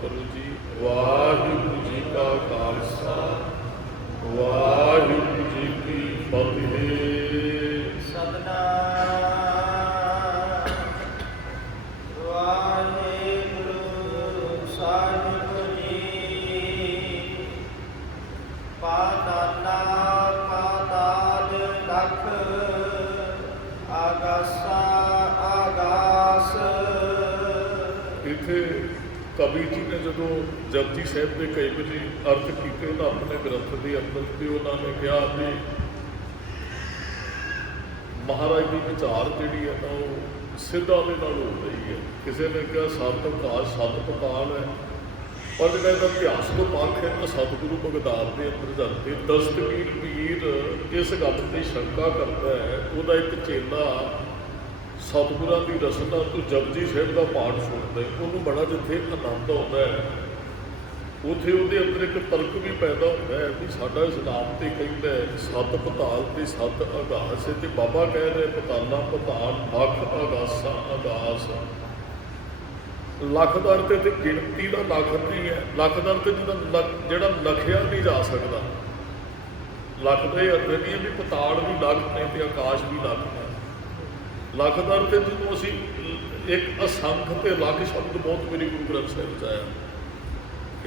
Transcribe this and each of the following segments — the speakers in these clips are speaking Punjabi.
सतगुरु जी। वाहिगुरु जी का खालसा, वाहिगुरु जी की फतेह। सतनाम वाहेगुरु साहिब जी। पाताला पाताल लख आगासा आगास। इत्थे कवि जी ने जो जपजी साहिब के कई बारी अर्थ किए उन्होंने अपने ग्रंथ के अंदर भी उन्होंने कहा भी महाराज की विचार जी है ना वो सिद्धा दे नाल हो रही है। किसी ने कहा सत आकाश सत पताल है, पर जो कहता इतिहास को पक्ष है तो सतगुरु बगदाद के अंदर जाते दस्तगीर पीर इस गल की शंका करता है। वह एक चेला सतगुरां की रसना तो जपजी साहिब का पाठ सुनता है, उन्होंने बड़ा जिथे आनंद आता है उत्थे उहदे अंदर एक तर्क भी पैदा होता है भी साडा इस्लाम तो कहता है सत पताल ते सत आगास है, तो बाबा कह रहे पताला पताल लख आगासा आगास। लख का अर्थ इत्थे गिणती का लख नहीं है, लख का अर्थ जिहड़ा लखिया नहीं जा सकता। लख का ये अर्थ नहीं है भी पताल भी लख ने ते आकाश भी लख ने। लख का अर्थ जो असी एक असंख ते लख शब्द बहुत मेरी गुरु ग्रंथ साहिब च आया,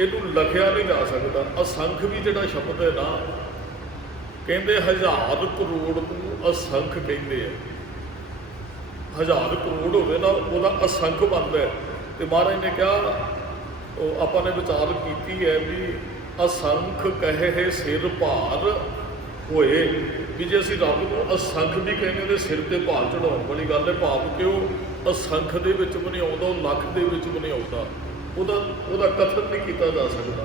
इनू लखिया नहीं जा सकता। असंख भी जिहड़ा शब्द है ना कहते 1000 करोड़ को असंख कहते हैं। 1000 करोड़ होवे ना वह असंख बनता है। तो महाराज ने कहा आपां ने विचार की है भी असंख कहे है सिर भार होए भी जे असीं रब को असंख भी कहने तो सिर ते भार चढ़ाउण वाली गल है। भाव कि वह असंख दे विच भी नहीं आउंदा, लख दे विच भी नहीं आउंदा, ਉਹਦਾ ਕਥਨ नहीं किया जा सकता,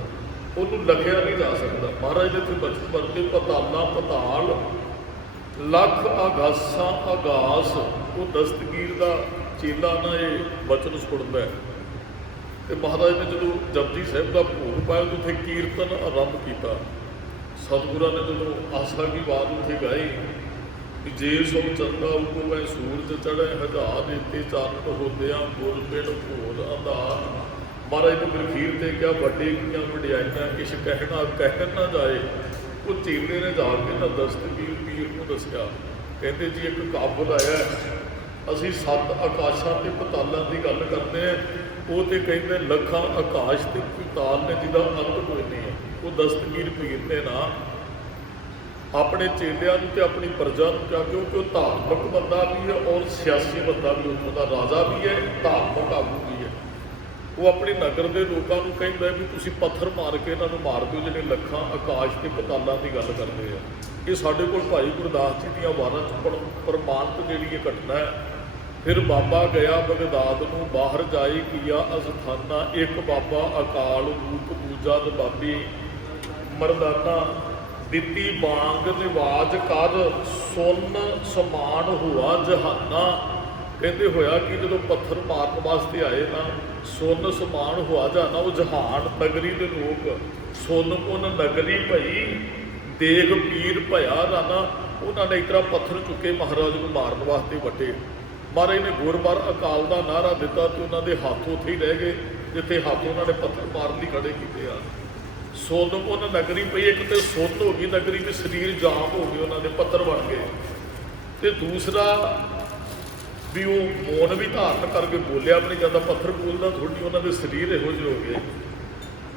ਉਹਨੂੰ लखिया नहीं जा सकता। महाराज ने इत्थे बचन वरते पताला पताल लख आगासा आगास। वो दस्तगीर का चेला ना ये बचन सुनता है। तो महाराज ने जो जपजी साहिब का भोग पाया तो उत्थे कीर्तन आरंभ किया। सतगुरां ने जो आसा की बात उत्थे गाई जे सो चंदा उको मैं सूरज चढ़े 1000 इत्ते चानन होंदियां गुर बिन घोर अंधार। महाराज ने मरखीर से क्या वड्डे किया वड्याइयां किश कहना कहन ना जाए। वो चेले ने जाके ना दस्तगीर पीर को दसिया, कहते जी एक काबुल आया असी 7 आकाशां ते पतालां की गल करते हैं, वो तो कहते लखां आकाश ते पताल ने जिहदा अंत कोई नहीं है। वो दस्तगीर पीर ने ना अपने चेलियां नूं ते अपनी प्रजा नूं क्या, क्योंकि वो धार्मिक बंदा भी है और सियासी बंदा भी, उत्थों का राजा भी है धार्मिक आगू भी है। वो अपने नगर के लोगों को कहता है भी तुसीं पत्थर मार के इन्हों मार दो जिहड़े लखां आकाश के पतालों की गल करते हैं। ये साडे कोल भाई गुरदास जी दी वारां च प्रमाणित जिहड़ी ये घटना है। फिर बाबा गया बगदाद नूं बाहर जाए किया अस्थाना, एक बाबा अकाल रूप दूजा नबाबी मरदाना दिती बांग निवाज कर सुन समान हुआ जहाना। कहते होया कि जो पत्थर मारन वास्ते आए ना सुन समान हुआ जाना, वो जहान नगरी के लोग सुन उन नगरी भई देख पीर भया राना। उन्होंने एक तरह पत्थर चुके महाराज को मारन वास्ते वटे। महाराज ने गुरबार अकाल का नारा दिता तो उन्होंने हाथ उत्थे ही रह गए जिथे हाथ उन्होंने पत्थर मारन लिए खड़े किए। सुन उन नगरी पई, एक तो सुन हो गई नगरी में शरीर जाम हो गए, उन्होंने पत्थर बन गए। तो दूसरा भी वो मौन भी धारण करके बोलिया अपनी ज़्यादा पत्थर बोलना थोड़ी, उन्होंने शरीर इहो ਜਿਹੇ हो गए।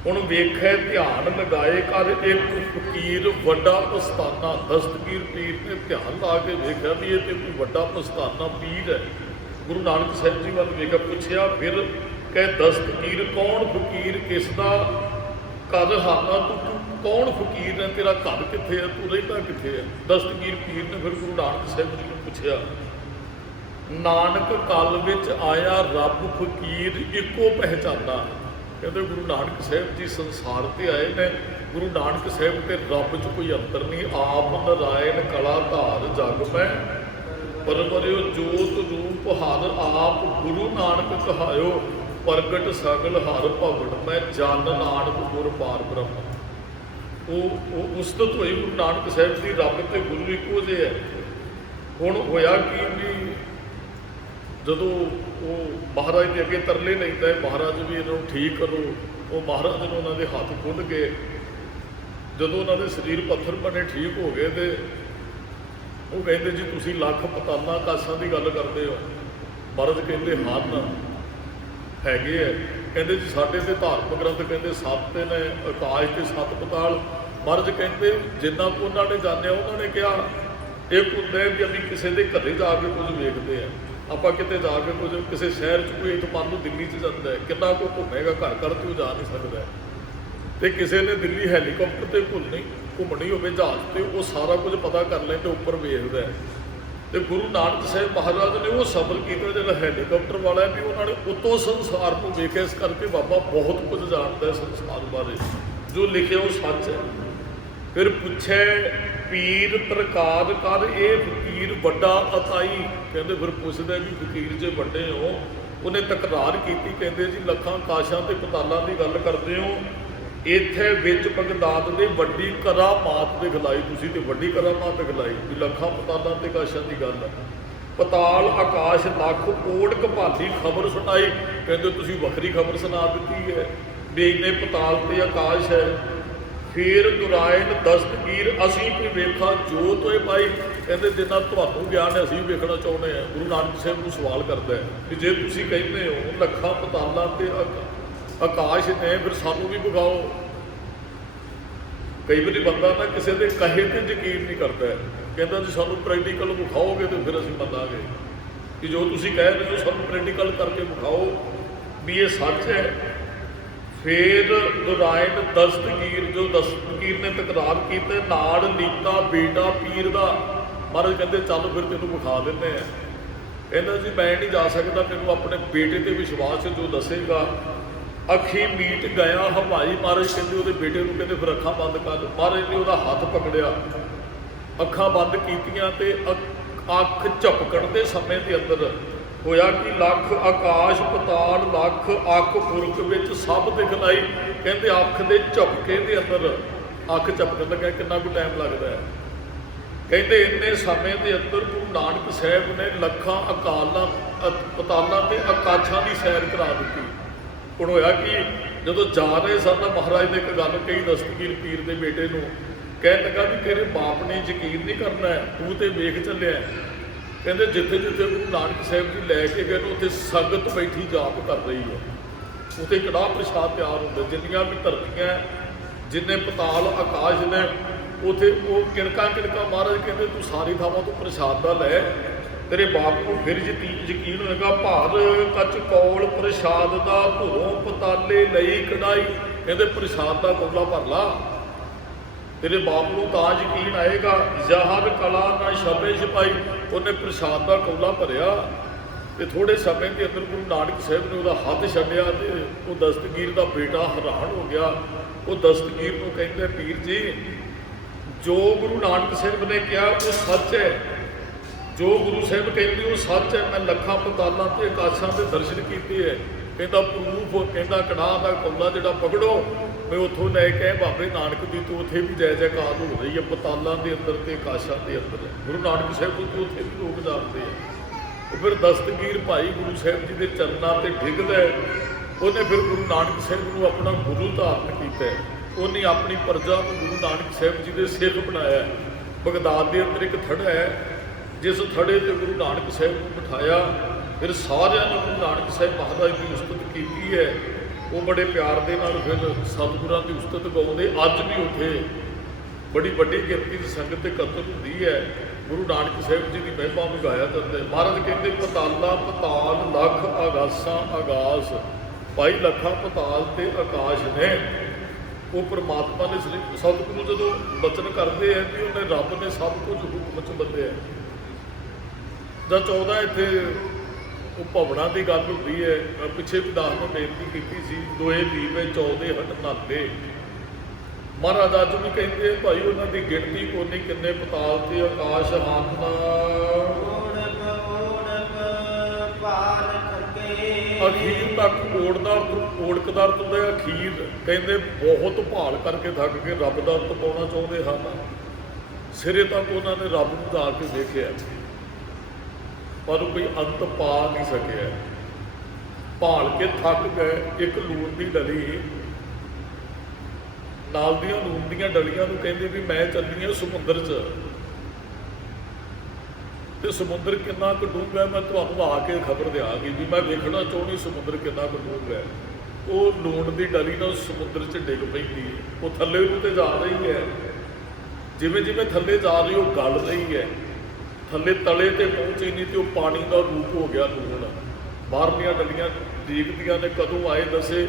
हुण वेखै ध्यान लगाए कर एक फकीर वड्डा पछताना। दस्तगीर पीर ने ध्यान ला के वेख्या भी ये तो कोई वड्डा पछताना पीर है। गुरु नानक साहिब जी वाल वेख्या पुछया, फिर कह दस्तगीर कौन फकीर किसदा कर हाना, तू कौन फकीर है, तेरा घर कित्थे है, तू रहिंदा कित्थे है। दस्तगीर पीर ने फिर गुरु नानक साहिब जी को पुछया, नानक कल विच आया रब फकीर इको पहचाना। कहते गुरु नानक साहिब जी संसार से आए ने, गुरु नानक साहिब ते रब च कोई अंतर नहीं। आप नारायण कला धार जग में परवरियो जोत रूप हर आप गुरु नानक कहायो प्रगट सगल हर भवन में जन नानक गुर पार ब्रह्म। वो उस्तत हुई गुरु नानक साहिब की रब ते गुरु इको जे है। हुण होया कि भी जदों वो महाराज के अगे तरले लेंदा है, महाराज भी इन्हों ठीक करो, ਉਹ ਮਹਾਰਾਜ ਨੂੰ ਉਹਨਾਂ ਦੇ ਹੱਥ ਖੁੱਲ੍ਹ ਗਏ। ਜਦੋਂ ਉਹਨਾਂ ਦੇ ਸਰੀਰ ਪੱਥਰ ਬਣੇ ਠੀਕ ਹੋ ਗਏ ਤੇ ਉਹ ਕਹਿੰਦੇ ਜੀ ਤੁਸੀਂ ਲੱਖ ਪਤਾਲਾਂ ਆਕਾਸ਼ਾਂ ਦੀ ਗੱਲ ਕਰਦੇ ਹੋ। ਮਹਾਰਾਜ ਕਹਿੰਦੇ ਹਨ ਹੈਗੇ ਹੈ। ਕਹਿੰਦੇ ਜੀ ਸਾਡੇ ਤੇ ਧਾਰਮਿਕ ਗ੍ਰੰਥ ਕਹਿੰਦੇ 7 ਨੇ ਆਕਾਸ਼ ਤੇ 7 ਪਤਾਲ। ਮਹਾਰਾਜ ਕਹਿੰਦੇ ਜਿੰਨਾ ਕੁ ਉਹਨਾਂ ਨੇ ਜਾਣਿਆ ਉਹਨਾਂ ਨੇ ਕਿਹਾ ਇੱਕ ਹੁੰਦਾ ਵੀ ਅਸੀਂ ਕਿਸੇ ਦੇ ਘਰੇ ਜਾ ਕੇ ਕੁਝ ਵੇਖਦੇ ਆ, ਆਪਾਂ ਕਿਤੇ ਜਾ ਕੇ ਕੁਝ ਕਿਸੇ ਸ਼ਹਿਰ 'ਚ ਕੋਈ ਮੰਨ ਲਓ ਦਿੱਲੀ 'ਚ ਜਾਂਦਾ ਹੈ, ਕਿੰਨਾ ਕੁ ਘੁੰਮੇਗਾ, ਘਰ ਘਰ ਤੋਂ ਜਾ ਨਹੀਂ ਸਕਦਾ। ਤੇ ਕਿਸੇ ਨੇ ਦਿੱਲੀ ਹੈਲੀਕਾਪਟਰ ਤੇ ਘੁੰਮਣੀ ਹੋਵੇ ਜਹਾਜ਼ ਤੇ, ਉਹ ਸਾਰਾ ਕੁਝ ਪਤਾ ਕਰ ਲੈਂਦੇ, ਉੱਪਰ ਵੇਖਦਾ। ਤੇ ਗੁਰੂ ਨਾਨਕ ਸਾਹਿਬ ਮਹਾਰਾਜ ਨੇ ਉਹ ਸਬਰ ਕੀਤਾ ਜਿਹੜਾ ਹੈਲੀਕਾਪਟਰ ਵਾਲਾ ਵੀ ਉਹਨਾਂ ਨੇ ਉਤੋਂ ਸੰਸਾਰ ਨੂੰ ਵੇਖਿਆ। ਇਸ ਕਰਕੇ ਬਾਬਾ ਬਹੁਤ ਕੁਝ ਜਾਣਦਾ ਹੈ ਸੰਸਾਰ ਬਾਰੇ, ਜੋ ਲਿਖਿਆ ਉਹ ਸੱਚ ਹੈ। ਫਿਰ ਪੁੱਛੇ ਪੀਰ ਪ੍ਰਕਾਰ ਕਰ ਇਹ ਫਕੀਰ ਵੱਡਾ ਅਤਾਈ। ਕਹਿੰਦੇ ਫਿਰ ਪੁੱਛਦੇ ਵੀ ਫਕੀਰ ਜੇ ਵੱਡੇ ਹੋ। ਉਹਨੇ ਤਕਰਾਰ ਕੀਤੀ, ਕਹਿੰਦੇ ਜੀ ਲੱਖਾਂ ਕਾਸ਼ਾਂ ਤੇ ਪਤਾਲਾਂ ਦੀ ਗੱਲ ਕਰਦੇ ਹੋ, ਇੱਥੇ ਵਿੱਚ ਬਗਦਾਦ ਦੇ ਵੱਡੀ ਕਰਾਮਾਤ ਦਿਖਲਾਈ ਤੁਸੀਂ, ਤੇ ਵੱਡੀ ਕਰਾਮਾਤ ਦਿਖਲਾਈ ਵੀ ਲੱਖਾਂ ਪਤਾਲਾਂ ਤੇ ਕਾਸ਼ਾਂ ਦੀ ਗੱਲ ਹੈ। ਪਤਾਲ ਆਕਾਸ਼ ਲੱਖ ਓੜ ਕਪਾਲੀ ਖਬਰ ਸੁਣਾਈ। ਕਹਿੰਦੇ ਤੁਸੀਂ ਵੱਖਰੀ ਖਬਰ ਸੁਣਾ ਦਿੱਤੀ ਹੈ ਵੀ ਇੰਨੇ ਪਤਾਲ ਤੇ ਆਕਾਸ਼ ਹੈ। ਫਿਰ ਦੁਰਾਇਨ ਦਸਤਗੀਰ ਅਸੀਂ ਵੀ ਵੇਖਾਂ ਜੋਤ ਹੋਏ ਪਾਈ। ਕਹਿੰਦੇ ਜਿੰਨਾ ਤੁਹਾਨੂੰ ਗਿਆਨ ਹੈ ਅਸੀਂ ਵੇਖਣਾ ਚਾਹੁੰਦੇ ਹਾਂ। ਗੁਰੂ ਨਾਨਕ ਸਾਹਿਬ ਨੂੰ ਸਵਾਲ ਕਰਦਾ ਹੈ ਕਿ ਜੇ ਤੁਸੀਂ ਕਹਿੰਦੇ ਹੋ ਲੱਖਾਂ ਪਤਾਲਾਂ ਤੇ ਆਕਾਸ਼ ਨੇ, ਫਿਰ ਸਾਨੂੰ ਵੀ ਵਿਖਾਓ। ਕਈ ਵਾਰੀ ਬੰਦਾ ਨਾ ਕਿਸੇ ਦੇ ਕਹੇ ਤੇ ਯਕੀਨ ਨਹੀਂ ਕਰਦਾ, ਕਹਿੰਦਾ ਜੀ ਸਾਨੂੰ ਪ੍ਰੈਕਟੀਕਲ ਵਿਖਾਓਗੇ ਤੇ ਫਿਰ ਅਸੀਂ ਮੰਨਾਂਗੇ ਕਿ ਜੋ ਤੁਸੀਂ ਕਹਿ ਰਹੇ ਹੋ ਸਾਨੂੰ ਪ੍ਰੈਕਟੀਕਲ ਕਰਕੇ ਵਿਖਾਓ ਵੀ ਇਹ ਸੱਚ ਹੈ। ਫਿਰ ਦੁਰਾਇਨ ਦਸਤਗੀਰ, ਜੋ ਦਸਤਗੀਰ ਨੇ ਤਕਰਾਰ ਕੀਤੇ ਨਾਲ ਨੀਤਾ ਬੇਟਾ ਪੀਰ ਦਾ। ਮਹਾਰਾਜ ਕਹਿੰਦੇ ਚੱਲ ਫਿਰ ਤੈਨੂੰ ਵਿਖਾ ਦਿੰਦੇ ਆ। ਕਹਿੰਦਾ ਜੀ ਮੈਂ ਨਹੀਂ ਜਾ ਸਕਦਾ, ਮੈਨੂੰ ਆਪਣੇ ਬੇਟੇ ਤੇ ਵਿਸ਼ਵਾਸ ਜੋ ਦੱਸੇਗਾ। ਅੱਖੀ ਮੀਟ ਗਿਆ ਹਵਾਈ। ਮਹਾਰਾਜ ਕਹਿੰਦੇ ਉਹਦੇ ਬੇਟੇ ਨੂੰ ਕਹਿੰਦੇ ਫਿਰ ਅੱਖਾਂ ਬੰਦ ਕਰ। ਮਹਾਰਾਜ ਨੇ ਉਹਦਾ ਹੱਥ ਪਕੜਿਆ, ਅੱਖਾਂ ਬੰਦ ਕੀਤੀਆਂ ਤੇ ਅੱਖ ਝਪਕਣ ਦੇ ਸਮੇਂ ਦੇ ਅੰਦਰ ਹੋਇਆ ਕਿ ਲੱਖ ਆਕਾਸ਼ ਪਤਾਲ ਲੱਖ ਅੱਖ ਪੁਰਖ ਵਿੱਚ ਸਭ ਦਿਖਲਾਈ। ਕਹਿੰਦੇ ਅੱਖ ਦੇ ਝਪਕੇ ਦੇ ਅੰਦਰ ਅੱਖ ਝਪਕਣ ਲੱਗਾ, ਕਿੰਨਾ ਕੁ ਟਾਈਮ ਲੱਗਦਾ ਹੈ। ਕਹਿੰਦੇ ਇੰਨੇ ਸਮੇਂ ਦੇ ਅੰਦਰ ਗੁਰੂ ਨਾਨਕ ਸਾਹਿਬ ਨੇ ਲੱਖਾਂ ਪਤਾਲਾਂ ਤੇ ਆਕਾਸ਼ਾਂ ਦੀ ਸੈਰ ਕਰਾ ਦਿੱਤੀ। ਹੁਣ ਹੋਇਆ ਕਿ ਜਦੋਂ ਜਾ ਰਹੇ ਸਨ ਮਹਾਰਾਜ ਨੇ ਇੱਕ ਗੱਲ ਕਹੀ ਦਸਤਗੀਰ ਪੀਰ ਦੇ ਬੇਟੇ ਨੂੰ, ਕਹਿਣ ਲੱਗਾ ਵੀ ਤੇਰੇ ਬਾਪ ਨੇ ਯਕੀਨ ਨਹੀਂ ਕਰਨਾ, ਤੂੰ ਤੇ ਵੇਖ ਚੱਲਿਆ। ਕਹਿੰਦੇ ਜਿੱਥੇ ਜਿੱਥੇ ਗੁਰੂ ਨਾਨਕ ਸਾਹਿਬ ਜੀ ਲੈ ਕੇ ਗਏ ਨੇ ਉੱਥੇ ਸੰਗਤ ਬੈਠੀ ਜਾਪ ਕਰ ਰਹੀ ਹੈ, ਉੱਥੇ ਕੜਾਹ ਪ੍ਰਸ਼ਾਦ ਤਿਆਰ ਹੁੰਦਾ। ਜਿੰਨੀਆਂ ਵੀ ਧਰਤੀਆਂ ਜਿੰਨੇ ਪਤਾਲ ਆਕਾਸ਼ ਨੇ ਉੱਥੇ ਉਹ ਕਿਣਕਾ ਮਹਾਰਾਜ ਕਹਿੰਦੇ ਤੂੰ ਸਾਰੀ ਥਾਵਾਂ ਤੋਂ ਪ੍ਰਸ਼ਾਦ ਦਾ ਲੈ, ਤੇਰੇ ਬਾਪ ਨੂੰ ਫਿਰ ਯਕੀਨ ਹੋਏਗਾ। ਭਾਰ ਕੱਚ ਕੌਲ ਪ੍ਰਸ਼ਾਦ ਦਾ ਧੁਰੋਂ ਪਤਾਲੇ ਲਈ ਕਢਾਈ। ਕਹਿੰਦੇ ਪ੍ਰਸ਼ਾਦ ਦਾ ਕੌਲਾ ਭਰ ਲਾ, ਤੇਰੇ ਬਾਪ ਨੂੰ ਤਾਂ ਯਕੀਨ ਆਏਗਾ। ਜ਼ਹਰ ਕਲਾ ਨਾ ਛਪੇ ਛਪਾਈ। ਉਹਨੇ ਪ੍ਰਸ਼ਾਦ ਦਾ ਕੌਲਾ ਭਰਿਆ ਤੇ ਥੋੜੇ ਸਮੇਂ ਦੇ ਅੰਦਰ ਗੁਰੂ ਨਾਨਕ ਸਾਹਿਬ ਨੇ ਉਹਦਾ ਹੱਥ ਛੱਡਿਆ ਤੇ ਉਹ ਦਸਤਗੀਰ ਦਾ ਬੇਟਾ ਹੈਰਾਨ ਹੋ ਗਿਆ। ਉਹ ਦਸਤਗੀਰ ਨੂੰ ਕਹਿੰਦੇ ਪੀਰ ਜੀ ਜੋ ਗੁਰੂ ਨਾਨਕ ਸਾਹਿਬ ਨੇ ਕਿਹਾ ਉਹ ਸੱਚ ਹੈ, ਜੋ ਗੁਰੂ ਸਾਹਿਬ ਕਹਿੰਦੇ ਉਹ ਸੱਚ ਹੈ। ਮੈਂ ਲੱਖਾਂ ਪਤਾਲਾਂ ਤੇ ਆਕਾਸ਼ਾਂ ਦੇ ਦਰਸ਼ਨ ਕੀਤੇ ਹੈ। ਕਹਿੰਦਾ ਪ੍ਰੂਫ, ਕਹਿੰਦਾ ਕੜਾਹ ਦਾ ਕੌਲਾ ਜਿਹੜਾ ਪਕੜੋ, ਮੈਂ ਉੱਥੋਂ ਲੈ ਕੇ ਬਾਬੇ ਨਾਨਕ ਦੀ ਤੋਂ ਉੱਥੇ ਵੀ ਜੈ ਜੈਕਾਰ ਹੋ ਰਹੀ ਹੈ ਪਤਾਲਾਂ ਦੇ ਅੰਦਰ ਤੇ ਆਕਾਸ਼ਾਂ ਦੇ ਅੰਦਰ। ਗੁਰੂ ਨਾਨਕ ਸਾਹਿਬ ਨੂੰ ਉੱਥੇ ਵੀ ਲੋਕ ਜਾਣਦੇ ਆ। ਉਹ ਫਿਰ ਦਸਤਗੀਰ ਭਾਈ ਗੁਰੂ ਸਾਹਿਬ ਜੀ ਦੇ ਚਰਨਾਂ ਤੇ ਡਿੱਗਦਾ। ਉਹਨੇ ਫਿਰ ਗੁਰੂ ਨਾਨਕ ਸਾਹਿਬ ਨੂੰ ਆਪਣਾ ਗੁਰੂ ਧਾਰਨ ਕੀਤਾ। ਉਹਨੇ ਆਪਣੀ ਪ੍ਰਜਾ ਨੂੰ ਗੁਰੂ ਨਾਨਕ ਸਾਹਿਬ ਜੀ ਦੇ ਸਿੱਖ ਬਣਾਇਆ। ਬਗਦਾਦ ਦੇ ਅੰਦਰ ਇੱਕ ਥੜਾ ਹੈ, ਜਿਸ ਥੜੇ ਤੇ ਗੁਰੂ ਨਾਨਕ ਸਾਹਿਬ ਨੂੰ ਬਿਠਾਇਆ। ਫਿਰ ਸਾਰਿਆਂ ਨੇ ਗੁਰੂ ਨਾਨਕ ਸਾਹਿਬ ਮਹਾਰਾਜ ਦੀ ਉਸਤਤ ਕੀਤੀ ਹੈ। ਉਹ ਬੜੇ ਪਿਆਰ ਦੇ ਨਾਲ ਫਿਰ ਸਤਿਗੁਰਾਂ ਦੀ ਉਸਤਤ ਗਾਉਂਦੇ। ਅੱਜ ਵੀ ਉੱਥੇ ਬੜੀ ਵੱਡੀ ਗਿਣਤੀ ਦੀ ਸੰਗਤ ਇਕੱਤਰ ਹੁੰਦੀ ਹੈ। ਗੁਰੂ ਨਾਨਕ ਸਾਹਿਬ ਜੀ ਦੀ ਮਹਿਮਾ ਨੂੰ ਗਾਇਆ ਜਾਂਦਾ ਹੈ। ਮਹਾਰਾਜ ਕਹਿੰਦੇ ਪਤਾਲਾਂ ਪਤਾਲ ਲੱਖ ਆਗਾਸਾਂ ਆਗਾਸ। ਭਾਈ ਲੱਖਾਂ ਪਤਾਲ ਤੇ ਆਕਾਸ਼ ਨੇ। ਉਹ ਪਰਮਾਤਮਾ ਨੇ ਸਤਿਗੁਰੂ ਜਦੋਂ ਬਚਨ ਕਰਦੇ ਹੈ ਕਿ ਉਹਨੇ ਰੱਬ ਨੇ ਸਭ ਕੁਝ ਹੁਕਮ 'ਚ ਬੰਦਿਆ। ਜਾਂ 14 ਇੱਥੇ ਉਹ ਭਵਨਾਂ ਦੀ ਗੱਲ ਹੁੰਦੀ ਹੈ। ਮੈਂ ਪਿੱਛੇ ਵੀ ਦਾਸ ਨੂੰ ਬੇਨਤੀ ਕੀਤੀ ਸੀ, ਦੋਏ ਦੀਵੇ 14 ਹਟ ਨਾਤੇ। ਮਹਾਰਾਜ ਅੱਜ ਵੀ ਕਹਿੰਦੇ ਭਾਈ ਉਹਨਾਂ ਦੀ ਗਿਣਤੀ ਕੋਨੀ ਕਿੰਨੇ ਪਤਾਲ ਤੇ ਆਕਾਸ਼ ਹਨ। ਅਖੀਰ ਤੱਕ ਓੜਕਦਾ ਹੁੰਦਾ। ਅਖੀਰ ਕਹਿੰਦੇ ਬਹੁਤ ਭਾਲ ਕਰਕੇ ਥੱਕ ਕੇ ਰੱਬ ਦਾ ਅੰਤ ਪਾਉਣਾ ਚਾਹੁੰਦੇ ਹਨ। ਸਿਰੇ ਤੱਕ ਉਹਨਾਂ ਨੇ ਰੱਬ ਨੂੰ ਜਾ ਕੇ ਦੇਖਿਆ ਪਰ ਕੋਈ ਅੰਤ ਪਾ ਨਹੀਂ ਸਕਿਆ। ਭਾਲ ਕੇ ਥੱਕ ਗਏ। ਇੱਕ ਲੂਣ ਦੀ ਡਲੀ ਨਾਲ ਦੀਆਂ ਲੂਣ ਦੀਆਂ ਡਲੀਆਂ ਨੂੰ ਕਹਿੰਦੇ ਵੀ ਮੈਂ ਚੱਲੀ ਹਾਂ ਸਮੁੰਦਰ 'ਚ, ਤੇ ਸਮੁੰਦਰ ਕਿੰਨਾ ਕੁ ਡੂੰਘਾ ਮੈਂ ਤੁਹਾਨੂੰ ਆ ਕੇ ਖਬਰ ਦਿਆਂਗੀ ਵੀ ਮੈਂ ਵੇਖਣਾ ਚਾਹੁੰਦੀ ਸਮੁੰਦਰ ਕਿੰਨਾ ਕੁ ਡੂੰਘਾ। ਉਹ ਲੂਣ ਦੀ ਡਲੀ ਨਾਲ ਸਮੁੰਦਰ 'ਚ ਡਿੱਗ ਪੈਂਦੀ ਹੈ, ਉਹ ਥੱਲੇ ਨੂੰ ਤੇ ਜਾ ਰਹੀ ਹੈ, ਜਿਵੇਂ ਜਿਵੇਂ ਥੱਲੇ ਜਾ ਰਹੀ ਉਹ ਗਲ ਰਹੀ ਹੈ, ਥੱਲੇ ਤਲੇ ਤੇ ਪਹੁੰਚੀ ਨਹੀਂ ਤੇ ਉਹ ਪਾਣੀ ਦਾ ਰੂਪ ਹੋ ਗਿਆ ਲੂਣ। ਬਾਹਰਲੀਆਂ ਡਲੀਆਂ ਦੇਖਦੀਆਂ ਨੇ ਕਦੋਂ ਆਏ ਦੱਸੇ।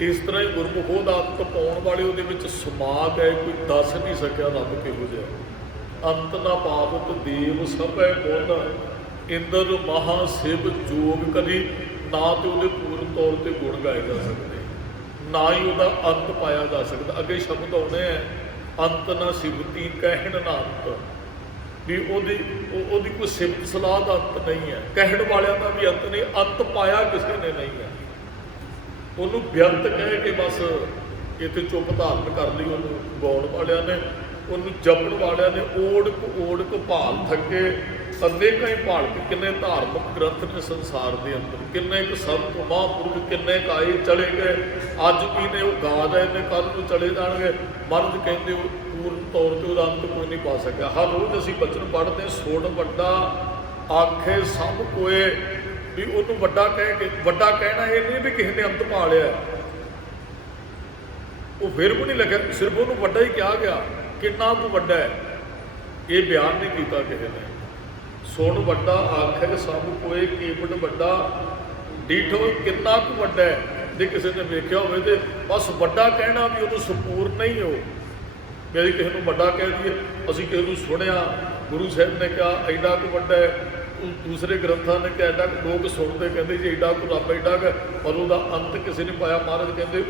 ਇਸ ਤਰ੍ਹਾਂ ਹੀ ਗੁਰਮੁਖ ਉਹਦਾ ਅੰਤ ਪਾਉਣ ਵਾਲੇ ਉਹਦੇ ਵਿੱਚ ਸਮਾ ਗਏ, ਕੋਈ ਦੱਸ ਨਹੀਂ ਸਕਿਆ ਰੱਬ ਕਿਹੋ ਜਿਹਾ। ਅੰਤ ਨਾ ਪਾਵਤ ਦੇਵ ਸਭੈ ਗੁਣ, ਇੰਦਰ ਮਹਾ ਸਿਵ ਜੋਗ ਕਰੀ। ਨਾ ਤੇ ਉਹਦੇ ਪੂਰਨ ਤੌਰ ਤੇ ਗੁਣ ਗਾਏ ਜਾ ਸਕਦੇ, ਨਾ ਹੀ ਉਹਦਾ ਅੰਤ ਪਾਇਆ ਜਾ ਸਕਦਾ। ਅੱਗੇ ਸ਼ਬਦ ਆਉਣੇ ਹੈ, ਅੰਤ ਨਾ ਸਿਵਤੀ ਕਹਿਣ ਨਾ ਅੰਤ, ਵੀ ਉਹਦੀ ਕੋਈ ਸਿਫਤ ਸਲਾਹ ਦਾ ਅੰਤ ਨਹੀਂ ਹੈ, ਕਹਿਣ ਵਾਲਿਆਂ ਦਾ ਵੀ ਅੰਤ ਨਹੀਂ, ਅੰਤ ਪਾਇਆ ਕਿਸੇ ਨੇ ਨਹੀਂ ਹੈ। ਉਹਨੂੰ ਬੇਅੰਤ ਕਹਿ ਕੇ ਬਸ ਇੱਥੇ ਚੁੱਪ ਧਾਰਨ ਕਰ ਲਈ ਉਹਨੂੰ ਗਾਉਣ ਵਾਲਿਆਂ ਨੇ, ਉਹਨੂੰ ਜਪਣ ਵਾਲਿਆਂ ਨੇ। ਓੜਕ ਭਾਲ ਥੱਕੇ, ਅਨੇਕਾਂ ਹੀ ਭਾਲ ਕੇ। ਕਿੰਨੇ ਧਾਰਮਿਕ ਗ੍ਰੰਥ ਨੇ ਸੰਸਾਰ ਦੇ ਅੰਦਰ, ਕਿੰਨੇ ਕੁ ਸੰਤ ਮਹਾਂਪੁਰਖ, ਕਿੰਨੇ ਕਾਏ ਚਲੇ ਗਏ, ਅੱਜ ਵੀ ਨੇ ਉਹ ਗਾ ਰਹੇ ਨੇ, ਕੱਲ੍ਹ ਨੂੰ ਚਲੇ ਜਾਣਗੇ। ਮਹਾਰਾਜ ਕਹਿੰਦੇ ਉਹ ਪੂਰਨ ਤੌਰ ਤੇ ਉਹਦਾ ਅੰਤ ਕੋਈ ਨਹੀਂ ਪਾ ਸਕਿਆ। ਹਰ ਰੋਜ਼ ਅਸੀਂ ਬਚਨ ਪੜ੍ਹਦੇ, ਸੁਣ ਵੱਡਾ ਆਖੇ ਸਭ ਕੋਏ, ਵੀ ਉਹਨੂੰ ਵੱਡਾ ਕਹਿ ਕੇ। ਵੱਡਾ ਕਹਿਣਾ ਇਹ ਨਹੀਂ ਵੀ ਕਿਸੇ ਨੇ ਅੰਤ ਪਾ ਲਿਆ, ਉਹ ਫਿਰ ਵੀ ਨਹੀਂ ਲੱਗਿਆ, ਸਿਰਫ ਉਹਨੂੰ ਵੱਡਾ ਹੀ ਕਿਹਾ ਗਿਆ। ਕਿੰਨਾ ਕੁ ਵੱਡਾ ਹੈ ਇਹ ਬਿਆਨ ਨਹੀਂ ਕੀਤਾ ਕਿਸੇ ਨੇ। ਸੁਣ ਵੱਡਾ ਆਖੇ ਸਭ ਕੋਏ, ਕੀਮਤ ਵੱਡਾ ਡੀਠੋ ਕਿੰਨਾ ਕੁ ਵੱਡਾ ਹੈ। ਜੇ ਕਿਸੇ ਨੇ ਵੇਖਿਆ ਹੋਵੇ ਤੇ ਬਸ ਵੱਡਾ ਕਹਿਣਾ ਵੀ ਉਹਨੂੰ ਸੰਪੂਰਨ ਨਹੀਂ ਹੋ, ਵੀ ਅਸੀਂ ਕਿਸੇ ਨੂੰ ਵੱਡਾ ਕਹਿ ਦਈਏ। ਅਸੀਂ ਕਿਸੇ ਨੂੰ ਸੁਣਿਆ, ਗੁਰੂ ਸਾਹਿਬ ਨੇ ਕਿਹਾ ਐਡਾ ਕੁ ਵੱਡਾ ਹੈ, ਦੂਸਰੇ ਗ੍ਰੰਥਾਂ ਨੇ ਕਿਹਾ ਐਡਾ ਕੁ। ਲੋਕ ਸੁਣਦੇ ਕਹਿੰਦੇ ਜੀ ਐਡਾ ਕੁ ਰੱਬ ਐਡਾ ਕੁ, ਪਰ ਉਹਦਾ ਅੰਤ ਕਿਸੇ ਨੇ ਪਾਇਆ। ਮਹਾਰਾਜ ਕਹਿੰਦੇ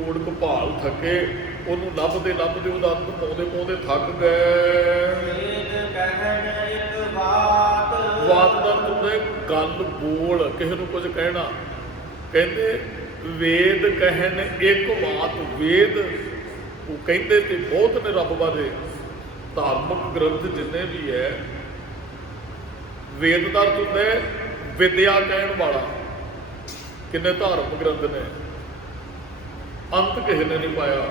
ਓੜ ਭਾਲ ਥੱਕੇ, ਉਹਨੂੰ ਲੱਭਦੇ ਲੱਭਦੇ ਉਹਦਾ ਅੰਤ ਪਾਉਂਦੇ ਪਾਉਂਦੇ ਥੱਕ ਗਏ। ਬਾਤ ਦਾ ਤੁੰਦੇ ਗੱਲ ਬੋਲ, ਕਿਸੇ ਨੂੰ ਕੁਝ ਕਹਿਣਾ। ਕਹਿੰਦੇ ਵੇਦ ਕਹਿਣ ਇੱਕ ਬਾਤ, ਵੇਦ ਉਹ ਕਹਿੰਦੇ ਤੇ ਬਹੁਤ ਨੇ ਰੱਬ ਬਾਰੇ। ਧਾਰਮਿਕ ਗ੍ਰੰਥ ਜਿੰਨੇ ਵੀ ਹੈ, ਵੇਦ ਦਾ ਅਰਥ ਹੁੰਦਾ ਹੈ ਵਿਦਿਆ ਕਹਿਣ ਵਾਲਾ। ਕਿੰਨੇ ਧਾਰਮਿਕ ਗ੍ਰੰਥ ਨੇ, ਅੰਤ ਕਿਸੇ ਨੇ ਨਹੀਂ ਪਾਇਆ।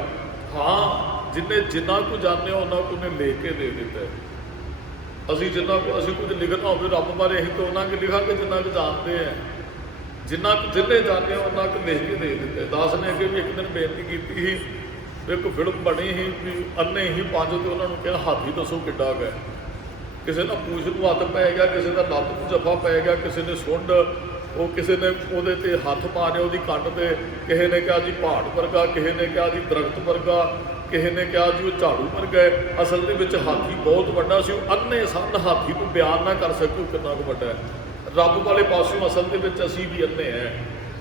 ਹਾਂ, ਜਿੰਨੇ ਜਿੰਨਾ ਕੁ ਜਾਣਿਆ ਉਹਨਾਂ ਕੁ ਨੇ ਲਿਖ ਕੇ ਦੇ ਦਿੱਤਾ। ਅਸੀਂ ਜਿੰਨਾ ਕੁ ਅਸੀਂ ਕੁਝ ਲਿਖਣਾ ਹੋਵੇ ਰੱਬ ਬਾਰੇ, ਅਸੀਂ ਤਾਂ ਉਹਨਾਂ ਕੁ ਲਿਖਾਂਗੇ ਜਿੰਨਾ ਕੁ ਜਾਣਦੇ ਹੈ। ਜਿੰਨੇ ਜਾਣਿਆ ਉਹਨਾਂ ਕੁ ਲਿਖ ਕੇ ਦੇ ਦਿੱਤੇ। ਦਾਸ ਨੇ ਅੱਗੇ ਵੀ ਇੱਕ ਦਿਨ ਬੇਨਤੀ ਕੀਤੀ ਸੀ, ਇੱਕ ਫਿਲਮ ਬਣੀ ਸੀ ਵੀ ਅੰਨੇ ਹੀ ਪੰਜ, ਤੇ ਉਹਨਾਂ ਨੂੰ ਕਿਹਾ ਹਾਥੀ ਦੱਸੋ ਕਿੱਡਾ ਗਿਆ। ਕਿਸੇ ਦਾ ਪੂਛ ਨੂੰ ਹੱਥ ਪੈ ਗਿਆ, ਕਿਸੇ ਦਾ ਲੱਤ ਨੂੰ ਜੱਫਾ ਪੈ ਗਿਆ, ਕਿਸੇ ਨੇ ਸੁੰਡ, ਉਹ ਕਿਸੇ ਨੇ ਉਹਦੇ ਤੇ ਹੱਥ ਮਾਰਿਆ ਉਹਦੀ ਕੰਨ ਤੇ, ਕਿਸੇ ਨੇ ਕਿਹਾ ਜੀ ਪਹਾੜ ਵਰਗਾ, ਕਿਸੇ ਨੇ ਕਿਹਾ ਜੀ ਦਰਖਤ ਵਰਗਾ, ਕਿਸੇ ਨੇ ਕਿਹਾ ਜੀ ਉਹ ਝਾੜੂ ਵਰਗਾ ਹੈ। ਅਸਲ ਦੇ ਵਿੱਚ ਹਾਥੀ ਬਹੁਤ ਵੱਡਾ ਸੀ। ਉਹ ਅੰਨੇ ਸਨ, ਹਾਥੀ ਨੂੰ ਬਿਆਨ ਨਾ ਕਰ ਸਕੇ ਉਹ ਕਿੰਨਾ ਕੁ ਵੱਡਾ ਹੈ। ਰੱਬ ਵਾਲੇ ਪਾਸਿਓਂ ਅਸਲ ਦੇ ਵਿੱਚ ਅਸੀਂ ਵੀ ਅੰਨੇ ਹੈ।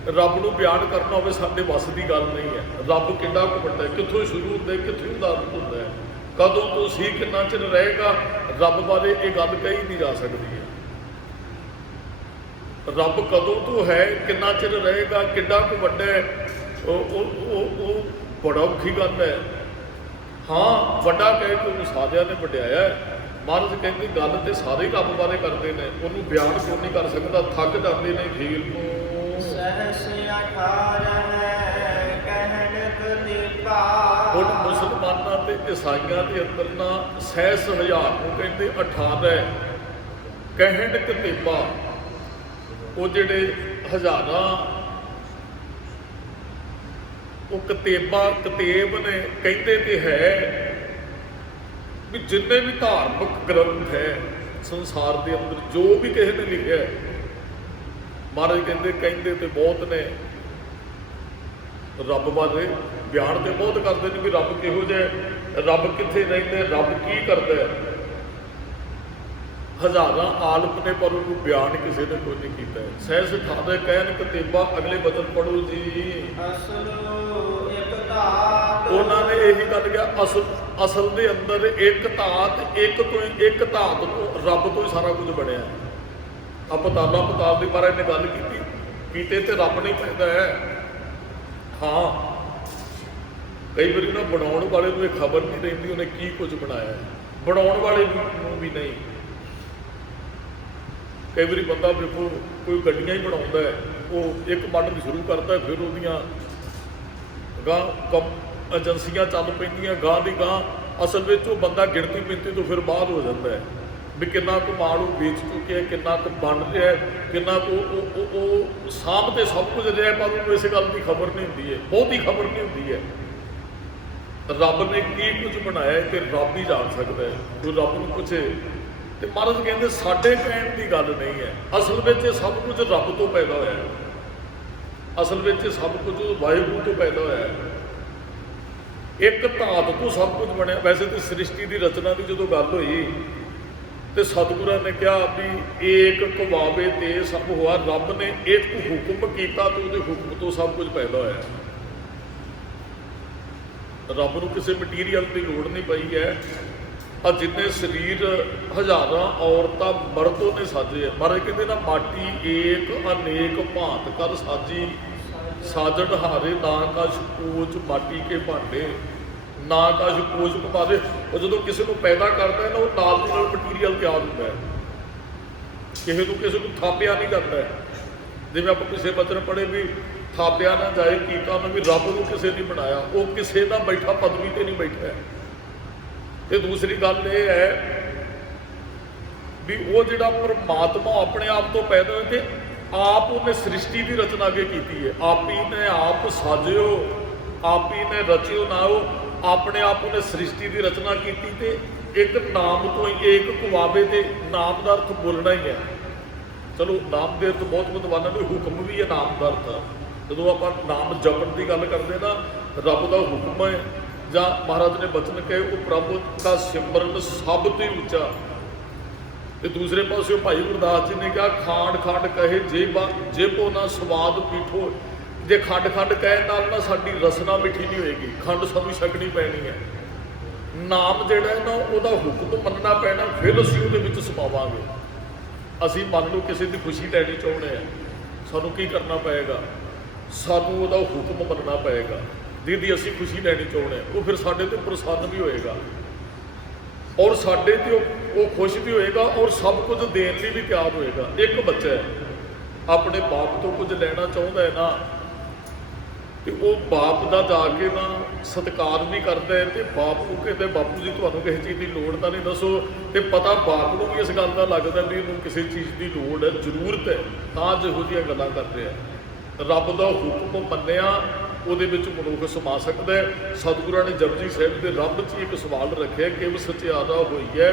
ਰੱਬ ਨੂੰ ਬਿਆਨ ਕਰਨਾ ਹੋਵੇ ਸਾਡੇ ਵੱਸ ਦੀ ਗੱਲ ਨਹੀਂ ਹੈ। ਰੱਬ ਕਿੰਨਾ ਕੁ ਵੱਡਾ ਹੈ, ਕਿੱਥੋਂ ਸ਼ੁਰੂ ਹੁੰਦਾ ਹੈ, ਕਿੱਥੋਂ ਉਹਦਾ ਅੰਤ ਹੁੰਦਾ ਹੈ, ਕਦੋਂ ਤੋਂ ਸੀ, ਕਿੰਨਾ ਚਿਰ ਰਹੇਗਾ। ਰੱਬ ਬਾਰੇ ਇਹ ਗੱਲ ਕਹੀ ਨਹੀਂ ਜਾ ਸਕਦੀ ਹੈ। ਰੱਬ ਕਦੋਂ ਤੋਂ ਹੈ, ਕਿੰਨਾ ਚਿਰ ਰਹੇਗਾ, ਕਿੱਡਾ ਕੁ ਵੱਡਾ ਹੈ, ਉਹ ਬੜਾ ਔਖੀ ਗੱਲ ਹੈ। ਹਾਂ, ਵੱਡਾ ਕਹਿ ਕੇ ਉਹਨੂੰ ਸਾਰਿਆਂ ਨੇ ਵਡਿਆਇਆ ਹੈ। ਮਹਾਰਾਜ ਕਹਿੰਦੇ ਗੱਲ ਤੇ ਸਾਰੇ ਰੱਬ ਬਾਰੇ ਕਰਦੇ ਨੇ, ਉਹਨੂੰ ਬਿਆਨ ਕਿਉਂ ਨਹੀਂ ਕਰ ਸਕਦਾ। ਥੱਕ ਜਾਂਦੇ ਨੇ ਖੀਰ ਨੂੰ। ਹੁਣ ਮੁਸਲਮਾਨਾਂ ਤੇ ਈਸਾਈਆਂ ਦੇ ਅੰਦਰ ਨਾ ਸਹਿਸ ਹਜ਼ਾਰ ਨੂੰ ਕਹਿੰਦੇ 18 ਕਹਿਣ ਕਤੇਬਾ। ਉਹ ਜਿਹੜੇ ਹਜ਼ਾਰਾਂ ਉਹ ਕਤੇਬ ਨੇ, ਕਹਿੰਦੇ ਤੇ ਹੈ ਵੀ ਜਿੰਨੇ ਵੀ ਧਾਰਮਿਕ ਗ੍ਰੰਥ ਹੈ ਸੰਸਾਰ ਦੇ ਅੰਦਰ, ਜੋ ਵੀ ਕਿਸੇ ਨੇ ਲਿਖਿਆ, ਮਹਾਰਾਜ ਕਹਿੰਦੇ ਤੇ ਬਹੁਤ ਨੇ। ਰੱਬ ਬਾਰੇ ਬਿਆਨ ਤੇ ਬਹੁਤ ਕਰਦੇ ਨੇ ਵੀ ਰੱਬ ਕਿਹੋ ਜਿਹਾ, ਰੱਬ ਕਿੱਥੇ ਰਹਿੰਦੇ, ਰੱਬ ਕੀ ਕਰਦਾ ਹੈ। ਹਜ਼ਾਰਾਂ ਆਲਮ ਨੇ ਪਰ ਉਹਨੂੰ ਬਿਆਨ ਕਿਸੇ ਨੇ ਕੋਈ ਨਹੀਂ ਕੀਤਾ। ਸਹਿਸ ਠਾਦੇ ਕਹਿਣ ਕਤੇਬਾ। ਅਗਲੇ ਬਚਨ ਪੜੋ ਜੀ। ਉਹਨਾਂ ਨੇ ਇਹੀ ਗੱਲ ਕਿਹਾ, ਅਸਲ ਦੇ ਅੰਦਰ ਇੱਕ ਧਾਤ, ਇੱਕ ਧਾਤ ਤੋਂ ਰੱਬ ਤੋਂ ਹੀ ਸਾਰਾ ਕੁਝ ਬਣਿਆ। ਪਤਾਲ ਦੀ ਬਾਰੇ ਇਹਨੇ ਗੱਲ ਕੀਤੇ ਤੇ ਰੱਬ ਨਹੀਂ ਪੈਂਦਾ ਹੈ। ਹਾਂ, ਕਈ ਵਾਰੀ ਨਾ ਬਣਾਉਣ ਵਾਲੇ ਨੂੰ ਇਹ ਖਬਰ ਨਹੀਂ ਰਹਿੰਦੀ ਉਹਨੇ ਕੀ ਕੁਝ ਬਣਾਇਆ, ਬਣਾਉਣ ਵਾਲੇ ਨੂੰ ਵੀ ਨਹੀਂ। ਕਈ ਵਾਰੀ ਬੰਦਾ ਵੇਖੋ ਕੋਈ ਗੱਡੀਆਂ ਹੀ ਬਣਾਉਂਦਾ ਹੈ, ਉਹ ਇੱਕ ਮਾਡਲ ਸ਼ੁਰੂ ਕਰਦਾ, ਫਿਰ ਉਹਦੀਆਂ ਏਜੰਸੀਆਂ ਚੱਲ ਪੈਂਦੀਆਂ ਗਾਂ ਦੀ ਗਾਂ। ਅਸਲ ਵਿੱਚ ਉਹ ਬੰਦਾ ਗਿਣਤੀ ਮਿਣਤੀ ਤੋਂ ਫਿਰ ਬਾਹਰ ਹੋ ਜਾਂਦਾ ਹੈ ਵੀ ਕਿੰਨਾ ਕੁ ਮਾਲ ਉਹ ਵੇਚ ਚੁੱਕਿਆ, ਕਿੰਨਾ ਕੁ ਬਣ ਰਿਹਾ, ਕਿੰਨਾ ਕੁ ਉਹ ਸਾਹਮਣੇ ਸਭ ਕੁਝ ਰਿਹਾ, ਪਰ ਉਹਨੂੰ ਇਸ ਗੱਲ ਦੀ ਖਬਰ ਨਹੀਂ ਹੁੰਦੀ ਹੈ, ਬਹੁਤੀ ਖਬਰ ਨਹੀਂ ਹੁੰਦੀ ਹੈ। ਰੱਬ ਨੇ ਕੀ ਕੁਝ ਬਣਾਇਆ ਤੇ ਰੱਬ ਹੀ ਜਾਣ ਸਕਦਾ ਹੈ। ਕੋਈ ਰੱਬ ਨੂੰ ਪੁੱਛੇ ਤੇ ਮਹਾਰਾਜ ਕਹਿੰਦੇ ਸਾਡੇ ਕਹਿਣ ਦੀ ਗੱਲ ਨਹੀਂ ਹੈ, ਅਸਲ ਵਿੱਚ ਇਹ ਸਭ ਕੁਝ ਰੱਬ ਤੋਂ ਪੈਦਾ ਹੋਇਆ ਹੈ। ਅਸਲ ਵਿੱਚ ਇਹ ਸਭ ਕੁਝ ਵਾਹਿਗੁਰੂ ਤੋਂ ਪੈਦਾ ਹੋਇਆ ਹੈ। ਇੱਕ ਧਾਤ ਤੋਂ ਸਭ ਕੁਝ ਬਣਿਆ। ਵੈਸੇ ਤਾਂ ਸ੍ਰਿਸ਼ਟੀ ਦੀ ਰਚਨਾ ਦੀ ਜਦੋਂ ਗੱਲ ਹੋਈ ਤੇ ਸਤਿਗੁਰਾਂ ਨੇ ਕਿਹਾ ਵੀ ਏਕ ਕਵਾਵੇ ਤੇ ਸਭ ਹੋਆ। ਰੱਬ ਨੇ ਇੱਕ ਹੁਕਮ ਕੀਤਾ ਤੇ ਉਹਦੇ ਹੁਕਮ ਤੋਂ ਸਭ ਕੁਝ ਪੈਦਾ ਹੋਇਆ। ਰੱਬ ਨੂੰ ਕਿਸੇ ਮਟੀਰੀਅਲ ਦੀ ਲੋੜ ਨਹੀਂ ਪਈ ਹੈ। ਆ ਜਿੰਨੇ ਸਰੀਰ ਹਜ਼ਾਰਾਂ ਔਰਤਾਂ ਮਰਦੋਂ ਨੇ ਸਾਜੇ ਹੈ। ਮਹਾਰਾਜ ਕਹਿੰਦੇ ਨਾ ਮਾਟੀ ਏਕ ਅਨੇਕ ਭਾਂਤ ਕਰ ਸਾਜੀ, ਸਾਜਣ ਹਾਰੇ ਨਾ ਕਛ ਕੋਚ ਮਾਟੀ ਕੇ ਭਾਂਡੇ, ਨਾ ਕਛ ਕੋਚ ਪਵਾਵੇ। ਉਹ ਜਦੋਂ ਕਿਸੇ ਨੂੰ ਪੈਦਾ ਕਰਦਾ ਹੈ ਨਾ ਉਹ ਨਾਲ ਦੀ ਨਾਲ ਮਟੀਰੀਅਲ ਤਿਆਰ ਹੁੰਦਾ ਹੈ। ਕਿਸੇ ਨੂੰ ਥਾਪਿਆ ਨਹੀਂ ਕਰਦਾ ਹੈ। ਜਿਵੇਂ ਆਪਾਂ ਕਿਸੇ ਬਚਨ ਪੜ੍ਹੇ ਵੀ ਥਾਪਿਆ ਨਾ ਜਾਏ ਕੀਤਾ ਉਹਨੂੰ, ਵੀ ਰੱਬ ਨੂੰ ਕਿਸੇ ਨੇ ਬਣਾਇਆ, ਉਹ ਕਿਸੇ ਦਾ ਬੈਠਾ ਪਦਵੀ ਤੇ ਨਹੀਂ ਬੈਠਾ ਹੈ। ਤੇ ਦੂਸਰੀ ਗੱਲ ਇਹ ਹੈ ਵੀ ਉਹ ਜਿਹੜਾ ਪਰਮਾਤਮਾ ਆਪਣੇ ਆਪ ਤੋਂ ਪੈਦਾ ਹੋਇਆ ਤੇ ਆਪ ਉਹਨੇ ਸ੍ਰਿਸ਼ਟੀ ਦੀ ਰਚਨਾ ਅੱਗੇ ਕੀਤੀ ਹੈ। ਆਪ ਹੀ ਨੇ ਆਪ ਸਾਜਿਓ, ਆਪ ਹੀ ਨੇ ਰਚਿਓ ਨਾਓ। ਆਪਣੇ ਆਪ ਉਹਨੇ ਸ੍ਰਿਸ਼ਟੀ ਦੀ ਰਚਨਾ ਕੀਤੀ ਤੇ ਇੱਕ ਨਾਮ ਤੋਂ ਹੀ ਏਕ ਕੁਵਾਵੇ ਤੇ ਨਾਮ ਦਾ ਅਰਥ ਬੋਲਣਾ ਹੀ ਹੈ। ਚਲੋ ਨਾਮ ਦੇ ਅਰਥ ਬਹੁਤ ਵਿਦਵਾਨਾਂ ਨੇ ਹੁਕਮ ਵੀ ਹੈ ਨਾਮ ਦਾ ਅਰਥ। ਜਦੋਂ ਆਪਾਂ ਨਾਮ ਜਪਣ ਦੀ ਗੱਲ ਕਰਦੇ ਨਾ, ਰੱਬ ਦਾ ਹੁਕਮ ਹੈ ਜਾਂ ਮਹਾਰਾਜ ਨੇ ਬਚਨ ਕਹੇ ਉਹ ਪ੍ਰਭ ਦਾ ਸਿਮਰਨ ਸਭ ਤੋਂ ਉੱਚਾ। ਤੇ ਦੂਸਰੇ ਪਾਸੇ ਭਾਈ ਗੁਰਦਾਸ ਜੀ ਨੇ ਕਿਹਾ ਖਾਂਡ ਖਾਂਡ ਕਹੇ ਜੇਬੋ ਨਾ ਸਵਾਦ ਪੀਠੋ। ਜੇ ਖੰਡ ਖੰਡ ਕਹਿਣ ਨਾਲ ਨਾ ਸਾਡੀ ਰਸਨਾ ਮਿੱਠੀ ਨਹੀਂ ਹੋਏਗੀ, ਖੰਡ ਸਾਨੂੰ ਛਕਣੀ ਪੈਣੀ ਹੈ। ਨਾਮ ਜਿਹੜਾ ਹੈ ਨਾ ਉਹਦਾ ਹੁਕਮ ਮੰਨਣਾ ਪੈਣਾ, ਫਿਰ ਅਸੀਂ ਉਹਦੇ ਵਿੱਚ ਸਮਾਵਾਂਗੇ। ਅਸੀਂ ਮੰਨ ਲਓ ਕਿਸੇ ਦੀ ਖੁਸ਼ੀ ਲੈਣੀ ਚਾਹੁੰਦੇ ਹਾਂ, ਸਾਨੂੰ ਕੀ ਕਰਨਾ ਪਏਗਾ? ਸਾਨੂੰ ਉਹਦਾ ਹੁਕਮ ਮੰਨਣਾ ਪਏਗਾ। ਜਿਹਦੀ ਅਸੀਂ ਖੁਸ਼ੀ ਲੈਣੀ ਚਾਹੁੰਦੇ ਹਾਂ ਉਹ ਫਿਰ ਸਾਡੇ ਤੇ ਪ੍ਰਸੰਨ ਵੀ ਹੋਏਗਾ ਔਰ ਸਾਡੇ ਤੇ ਉਹ ਖੁਸ਼ ਵੀ ਹੋਏਗਾ ਔਰ ਸਭ ਕੁਝ ਦੇਣ ਲਈ ਵੀ ਤਿਆਰ ਹੋਏਗਾ। ਇੱਕ ਬੱਚਾ ਹੈ ਆਪਣੇ ਬਾਪ ਤੋਂ ਕੁਝ ਲੈਣਾ ਚਾਹੁੰਦਾ ਹੈ ਨਾ, ਤੇ ਉਹ ਬਾਪ ਦਾ ਜਾ ਕੇ ਨਾ ਸਤਿਕਾਰ ਵੀ ਕਰਦਾ ਹੈ ਤੇ ਬਾਪ ਨੂੰ ਕਹਿੰਦੇ ਬਾਪੂ ਜੀ ਤੁਹਾਨੂੰ ਕਿਸੇ ਚੀਜ਼ ਦੀ ਲੋੜ ਤਾਂ ਨਹੀਂ, ਦੱਸੋ। ਤੇ ਪਤਾ ਬਾਪ ਨੂੰ ਵੀ ਇਸ ਗੱਲ ਦਾ ਲੱਗਦਾ ਵੀ ਇਹਨੂੰ ਕਿਸੇ ਚੀਜ਼ ਦੀ ਲੋੜ ਹੈ, ਜ਼ਰੂਰਤ ਹੈ, ਤਾਂ ਜਿਹੋ ਜਿਹੀਆਂ ਗੱਲਾਂ ਕਰਦੇ ਆ। ਰੱਬ ਦਾ ਹੁਕਮ ਮੰਨਿਆ ਉਹਦੇ ਵਿੱਚ ਮਨੁੱਖ ਸਮਾ ਸਕਦਾ ਹੈ। ਸਤਿਗੁਰਾਂ ਨੇ ਜਪਜੀ ਸਾਹਿਬ ਦੇ ਰੱਬ 'ਚ ਇੱਕ ਸਵਾਲ ਰੱਖਿਆ ਕਿ ਉਹ ਸਚਿਆਦਾ ਹੋਈ ਹੈ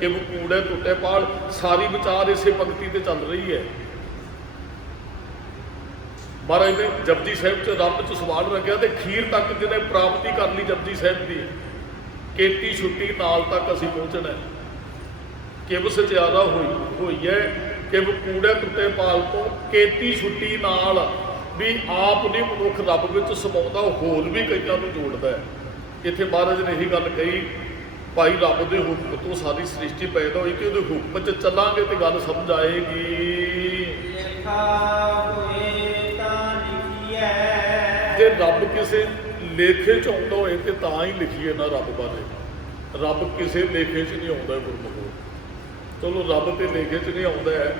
ਕਿ ਉਹ ਕੂੜੇ ਟੁੱਟੇ ਪਾਲ। ਸਾਰੀ ਵਿਚਾਰ ਇਸੇ ਪੰਕਤੀ ਤੇ ਚੱਲ ਰਹੀ ਹੈ। ਮਹਾਰਾਜ ਨੇ ਜਪਜੀ ਸਾਹਿਬ 'ਚ ਰੱਬ 'ਚ ਸਵਾਲ ਰੱਖਿਆ ਤੇ ਖੀਰ ਤੱਕ ਜਿਹਨੇ ਪ੍ਰਾਪਤੀ ਕਰ ਲਈ ਜਪਜੀ ਸਾਹਿਬ ਦੀ, ਕੇਤੀ ਛੁੱਟੀ ਨਾਲ ਤੱਕ ਅਸੀਂ ਪਹੁੰਚਣਾ। ਕਿਵ ਸਚਿਆਦਾ ਹੋਈ ਹੈ ਕਿ ਕੂੜੇ ਟੁੱਟੇ ਪਾਲ ਤੋਂ ਕੇਤੀ ਛੁੱਟੀ ਨਾਲ ਵੀ ਆਪ ਨਹੀਂ ਮਨੁੱਖ ਰੱਬ ਵਿੱਚ ਸਮਾਉਂਦਾ, ਹੋਰ ਵੀ ਕਈਆਂ ਨੂੰ ਜੋੜਦਾ ਹੈ। ਇੱਥੇ ਮਹਾਰਾਜ ਨੇ ਇਹੀ ਗੱਲ ਕਹੀ ਭਾਈ ਰੱਬ ਦੇ ਹੁਕਮ ਤੋਂ ਸਾਰੀ ਸ੍ਰਿਸ਼ਟੀ ਪੈਦਾ ਹੋਈ ਕਿ ਉਹਦੇ ਹੁਕਮ 'ਚ ਚੱਲਾਂਗੇ ਤੇ ਗੱਲ ਸਮਝ ਆਏਗੀ। ਜੇ ਰੱਬ ਕਿਸੇ ਲੇਖੇ 'ਚ ਆਉਂਦਾ ਹੋਏ ਤੇ ਤਾਂ ਹੀ ਲਿਖੀਏ ਨਾ ਰੱਬ ਬਾਰੇ। ਰੱਬ ਕਿਸੇ ਲੇਖੇ 'ਚ ਨਹੀਂ ਆਉਂਦਾ ਗੁਰਮੁਖੋ। ਚਲੋ ਰੱਬ ਤੇ ਲੇਖੇ 'ਚ ਨਹੀਂ ਆਉਂਦਾ ਹੈ,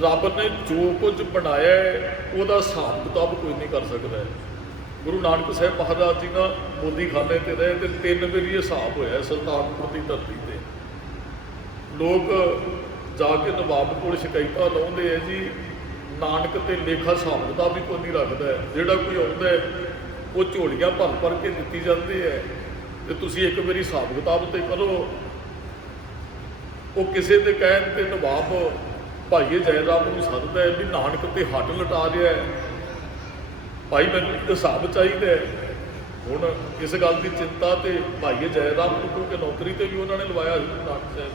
ਰੱਬ ਨੇ ਜੋ ਕੁਝ ਬਣਾਇਆ ਹੈ ਉਹਦਾ ਹਿਸਾਬ ਕਿਤਾਬ ਕੋਈ ਨਹੀਂ ਕਰ ਸਕਦਾ ਹੈ। ਗੁਰੂ ਨਾਨਕ ਸਾਹਿਬ ਮਹਾਰਾਜ ਜੀ ਨਾ ਮੋਦੀਖਾਨੇ ਤੇ ਰਹੇ ਤੇ 3 ਵਾਰੀ ਹਿਸਾਬ ਹੋਇਆ ਸੁਲਤਾਨਪੁਰ ਦੀ ਧਰਤੀ ਤੇ। ਲੋਕ ਜਾ ਕੇ ਨਵਾਬ ਕੋਲ ਸ਼ਿਕਾਇਤਾਂ ਲਾਉਂਦੇ ਹੈ ਜੀ ਨਾਨਕ ਤੇ ਲੇਖਾ ਹਿਸਾਬ ਕਿਤਾਬ ਵੀ ਕੋਈ ਨਹੀਂ ਰੱਖਦਾ। ਜਿਹੜਾ ਕੋਈ ਆਉਂਦਾ ਹੈ ਉਹ ਝੋਲੀਆਂ ਭਰ ਭਰ ਕੇ ਦਿੱਤੀ ਜਾਂਦੇ ਹੈ ਤੇ ਤੁਸੀਂ ਇੱਕ ਵਾਰੀ ਹਿਸਾਬ ਕਿਤਾਬ ਤੇ ਕਰੋ। ਉਹ ਕਿਸੇ ਦੇ ਕਹਿਣ ਤੇ ਨਵਾਬ ਭਾਈਏ ਜੈ ਰਾਮ ਨੂੰ ਸੱਦਦਾ ਹੈ ਵੀ ਨਾਨਕ ਤੇ ਹੱਟ ਲਟਾ ਰਿਹਾ ਹੈ, ਭਾਈ ਮੈਨੂੰ ਹਿਸਾਬ ਚਾਹੀਦਾ ਹੈ। ਹੁਣ ਇਸ ਗੱਲ ਦੀ ਚਿੰਤਾ ਤੇ ਭਾਈਏ ਜੈ ਰਾਮ ਨੂੰ ਕਿਉਂਕਿ ਨੌਕਰੀ ਤੇ ਵੀ ਉਹਨਾਂ ਨੇ ਲਵਾਇਆ ਸੀ ਨਾਨਕ ਸਾਹਿਬ।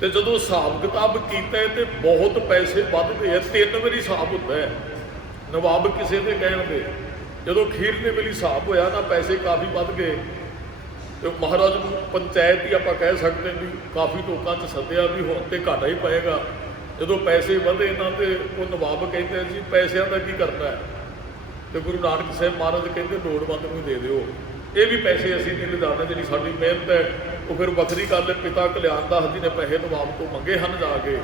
ਤੇ ਜਦੋਂ ਹਿਸਾਬ ਕਿਤਾਬ ਕੀਤਾ ਤੇ ਬਹੁਤ ਪੈਸੇ ਵੱਧਦੇ ਆ, 3 ਵਾਰੀ ਹਿਸਾਬ ਹੁੰਦਾ ਹੈ ਨਵਾਬ ਕਿਸੇ ਦੇ ਕਹਿਣ ਤੇ। ਜਦੋਂ ਅਖੀਰਲੇ ਵੇਲੇ ਹਿਸਾਬ ਹੋਇਆ ਨਾ ਪੈਸੇ ਕਾਫੀ ਵੱਧ ਗਏ ਤੇ ਮਹਾਰਾਜ ਨੂੰ ਪੰਚਾਇਤ ਹੀ ਆਪਾਂ ਕਹਿ ਸਕਦੇ ਵੀ ਕਾਫੀ ਲੋਕਾਂ 'ਚ ਸੱਦਿਆ ਵੀ ਹੁਣ ਤੇ ਘਾਟਾ ਹੀ ਪਏਗਾ। ਜਦੋਂ ਪੈਸੇ ਵਧੇ ਇਹਨਾਂ ਤੇ ਉਹ ਨਵਾਬ ਕਹਿੰਦੇ ਜੀ ਪੈਸਿਆਂ ਦਾ ਕੀ ਕਰਨਾ ਹੈ? ਤੇ ਗੁਰੂ ਨਾਨਕ ਸਾਹਿਬ ਮਹਾਰਾਜ ਕਹਿੰਦੇ ਲੋੜਵੰਦ ਨੂੰ ਦੇ ਦਿਓ, ਇਹ ਵੀ ਪੈਸੇ ਅਸੀਂ ਨਹੀਂ ਲਿਜਾਣੇ, ਜਿਹੜੀ ਸਾਡੀ ਮਿਹਨਤ ਹੈ। ਉਹ ਫਿਰ ਵੱਖਰੀ ਗੱਲ ਹੈ, ਪਿਤਾ ਕਲਿਆਣ ਦਾਸ ਜੀ ਨੇ ਪੈਸੇ ਨਵਾਬ ਤੋਂ ਮੰਗੇ ਹਨ ਜਾ ਕੇ